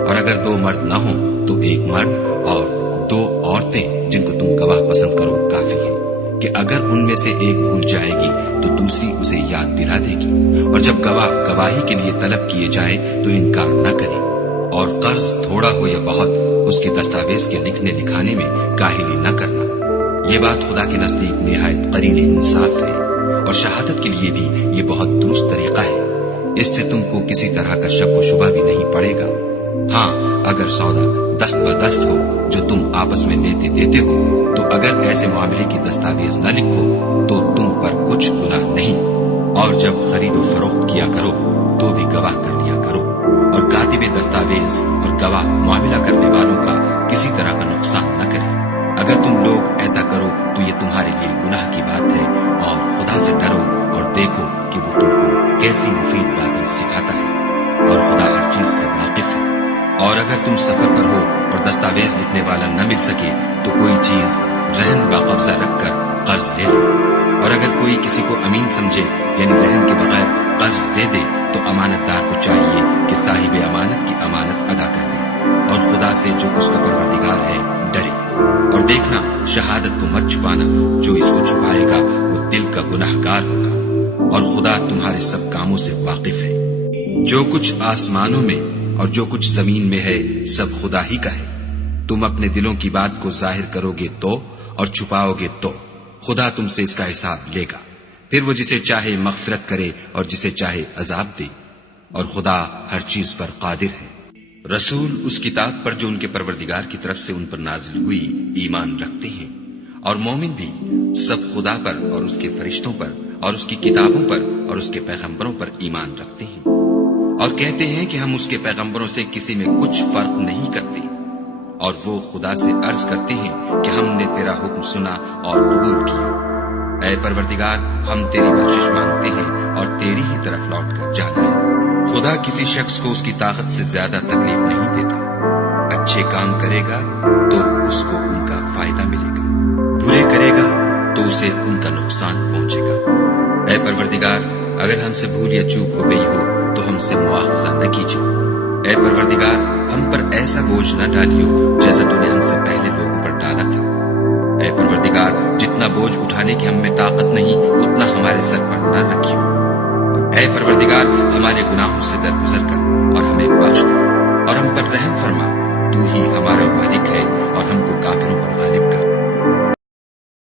اور اگر 2 مرد نہ ہوں تو 1 مرد اور 2 عورتیں جن کو تم گواہ پسند کرو کافی ہے، کہ اگر ان میں سے ایک بھول جائے گی تو دوسری اسے یاد دلا دے گی، اور جب گواہ گواہی کے لیے طلب کیے جائیں تو انکار نہ کریں۔ اور قرض تھوڑا ہو یا بہت اس کی دستاویز کے لکھنے لکھانے میں کاہلی نہ کرنا، یہ بات خدا کے نزدیک نہایت قریب انصاف ہے، اور شہادت کے لیے بھی یہ بہت درست طریقہ ہے، اس سے تم کو کسی طرح کا شک و شبہ بھی نہیں پڑے گا۔ ہاں، اگر سودا دست بدست ہو جو تم آپس میں لیتے دیتے ہو تو اگر ایسے معاملے کی دستاویز نہ لکھو تو تم پر کچھ گناہ نہیں، اور جب خرید و فروخت کیا کرو تو بھی گواہ کر لیا کرو، اور کاتب دستاویز اور گواہ معاملہ کرنے والوں کا کسی طرح کا نقصان نہ کرے۔ اگر تم لوگ ایسا کرو تو یہ تمہارے لیے گناہ کی بات ہے، اور خدا سے ڈرو اور دیکھو کہ وہ تم کو کیسی مفید باتیں سکھاتا ہے، اور خدا ہر چیز سے واقف ہے۔ اور اگر تم سفر پر ہو اور دستاویز لکھنے والا نہ مل سکے تو کوئی چیز رہن باقبضہ رکھ کر قرض لے لو، اور اگر کوئی کسی کو امین سمجھے یعنی رہن کے بغیر قرض دے دے تو امانت دار کو چاہیے کہ صاحب امانت کی امانت ادا کر دے، اور خدا سے جو اس کا پروردگار ہے ڈرے۔ اور دیکھنا، شہادت کو مت چھپانا، جو اس کو چھپائے گا وہ دل کا گناہگار ہوگا، اور خدا تمہارے سب کاموں سے واقف ہے۔ جو کچھ آسمانوں میں اور جو کچھ زمین میں ہے سب خدا ہی کا ہے۔ تم اپنے دلوں کی بات کو ظاہر کرو گے تو اور چھپاؤ گے تو خدا تم سے اس کا حساب لے گا، پھر وہ جسے چاہے مغفرت کرے اور جسے چاہے عذاب دے، اور خدا ہر چیز پر قادر ہے۔ رسول اس کتاب پر جو ان کے پروردگار کی طرف سے ان پر نازل ہوئی ایمان رکھتے ہیں، اور مومن بھی سب خدا پر اور اس کے فرشتوں پر اور اس کی کتابوں پر اور اس کے پیغمبروں پر ایمان رکھتے ہیں، اور کہتے ہیں کہ ہم اس کے پیغمبروں سے کسی میں کچھ فرق نہیں کرتے، اور وہ خدا سے عرض کرتے ہیں کہ ہم نے تیرا حکم سنا اور قبول کیا۔ اے پروردگار، ہم تیری بخشش مانگتے ہیں اور تیری ہی طرف لوٹ کر جانا ہے۔ خدا کسی شخص کو اس کی طاقت سے زیادہ تکلیف نہیں دیتا۔ اچھے کام کرے گا تو اس کو ان کا فائدہ ملے گا، برے کرے گا تو اسے ان کا نقصان پہنچے گا۔ اے پروردگار، اگر ہم سے بھول یا چوک ہو گئی ہو تو ہم سے مواخذہ نہ کیجیے۔ اے پروردگار، ہم پر ایسا بوجھ نہ ڈالیو جیسا تو نے ہم سے پہلے لوگوں پر ڈالا تھا۔ اے پروردگار، جتنا بوجھ اٹھانے کی ہم میں طاقت نہیں اتنا ہمارے سر پر نہ رکھیو۔ اے پروردگار، ہمارے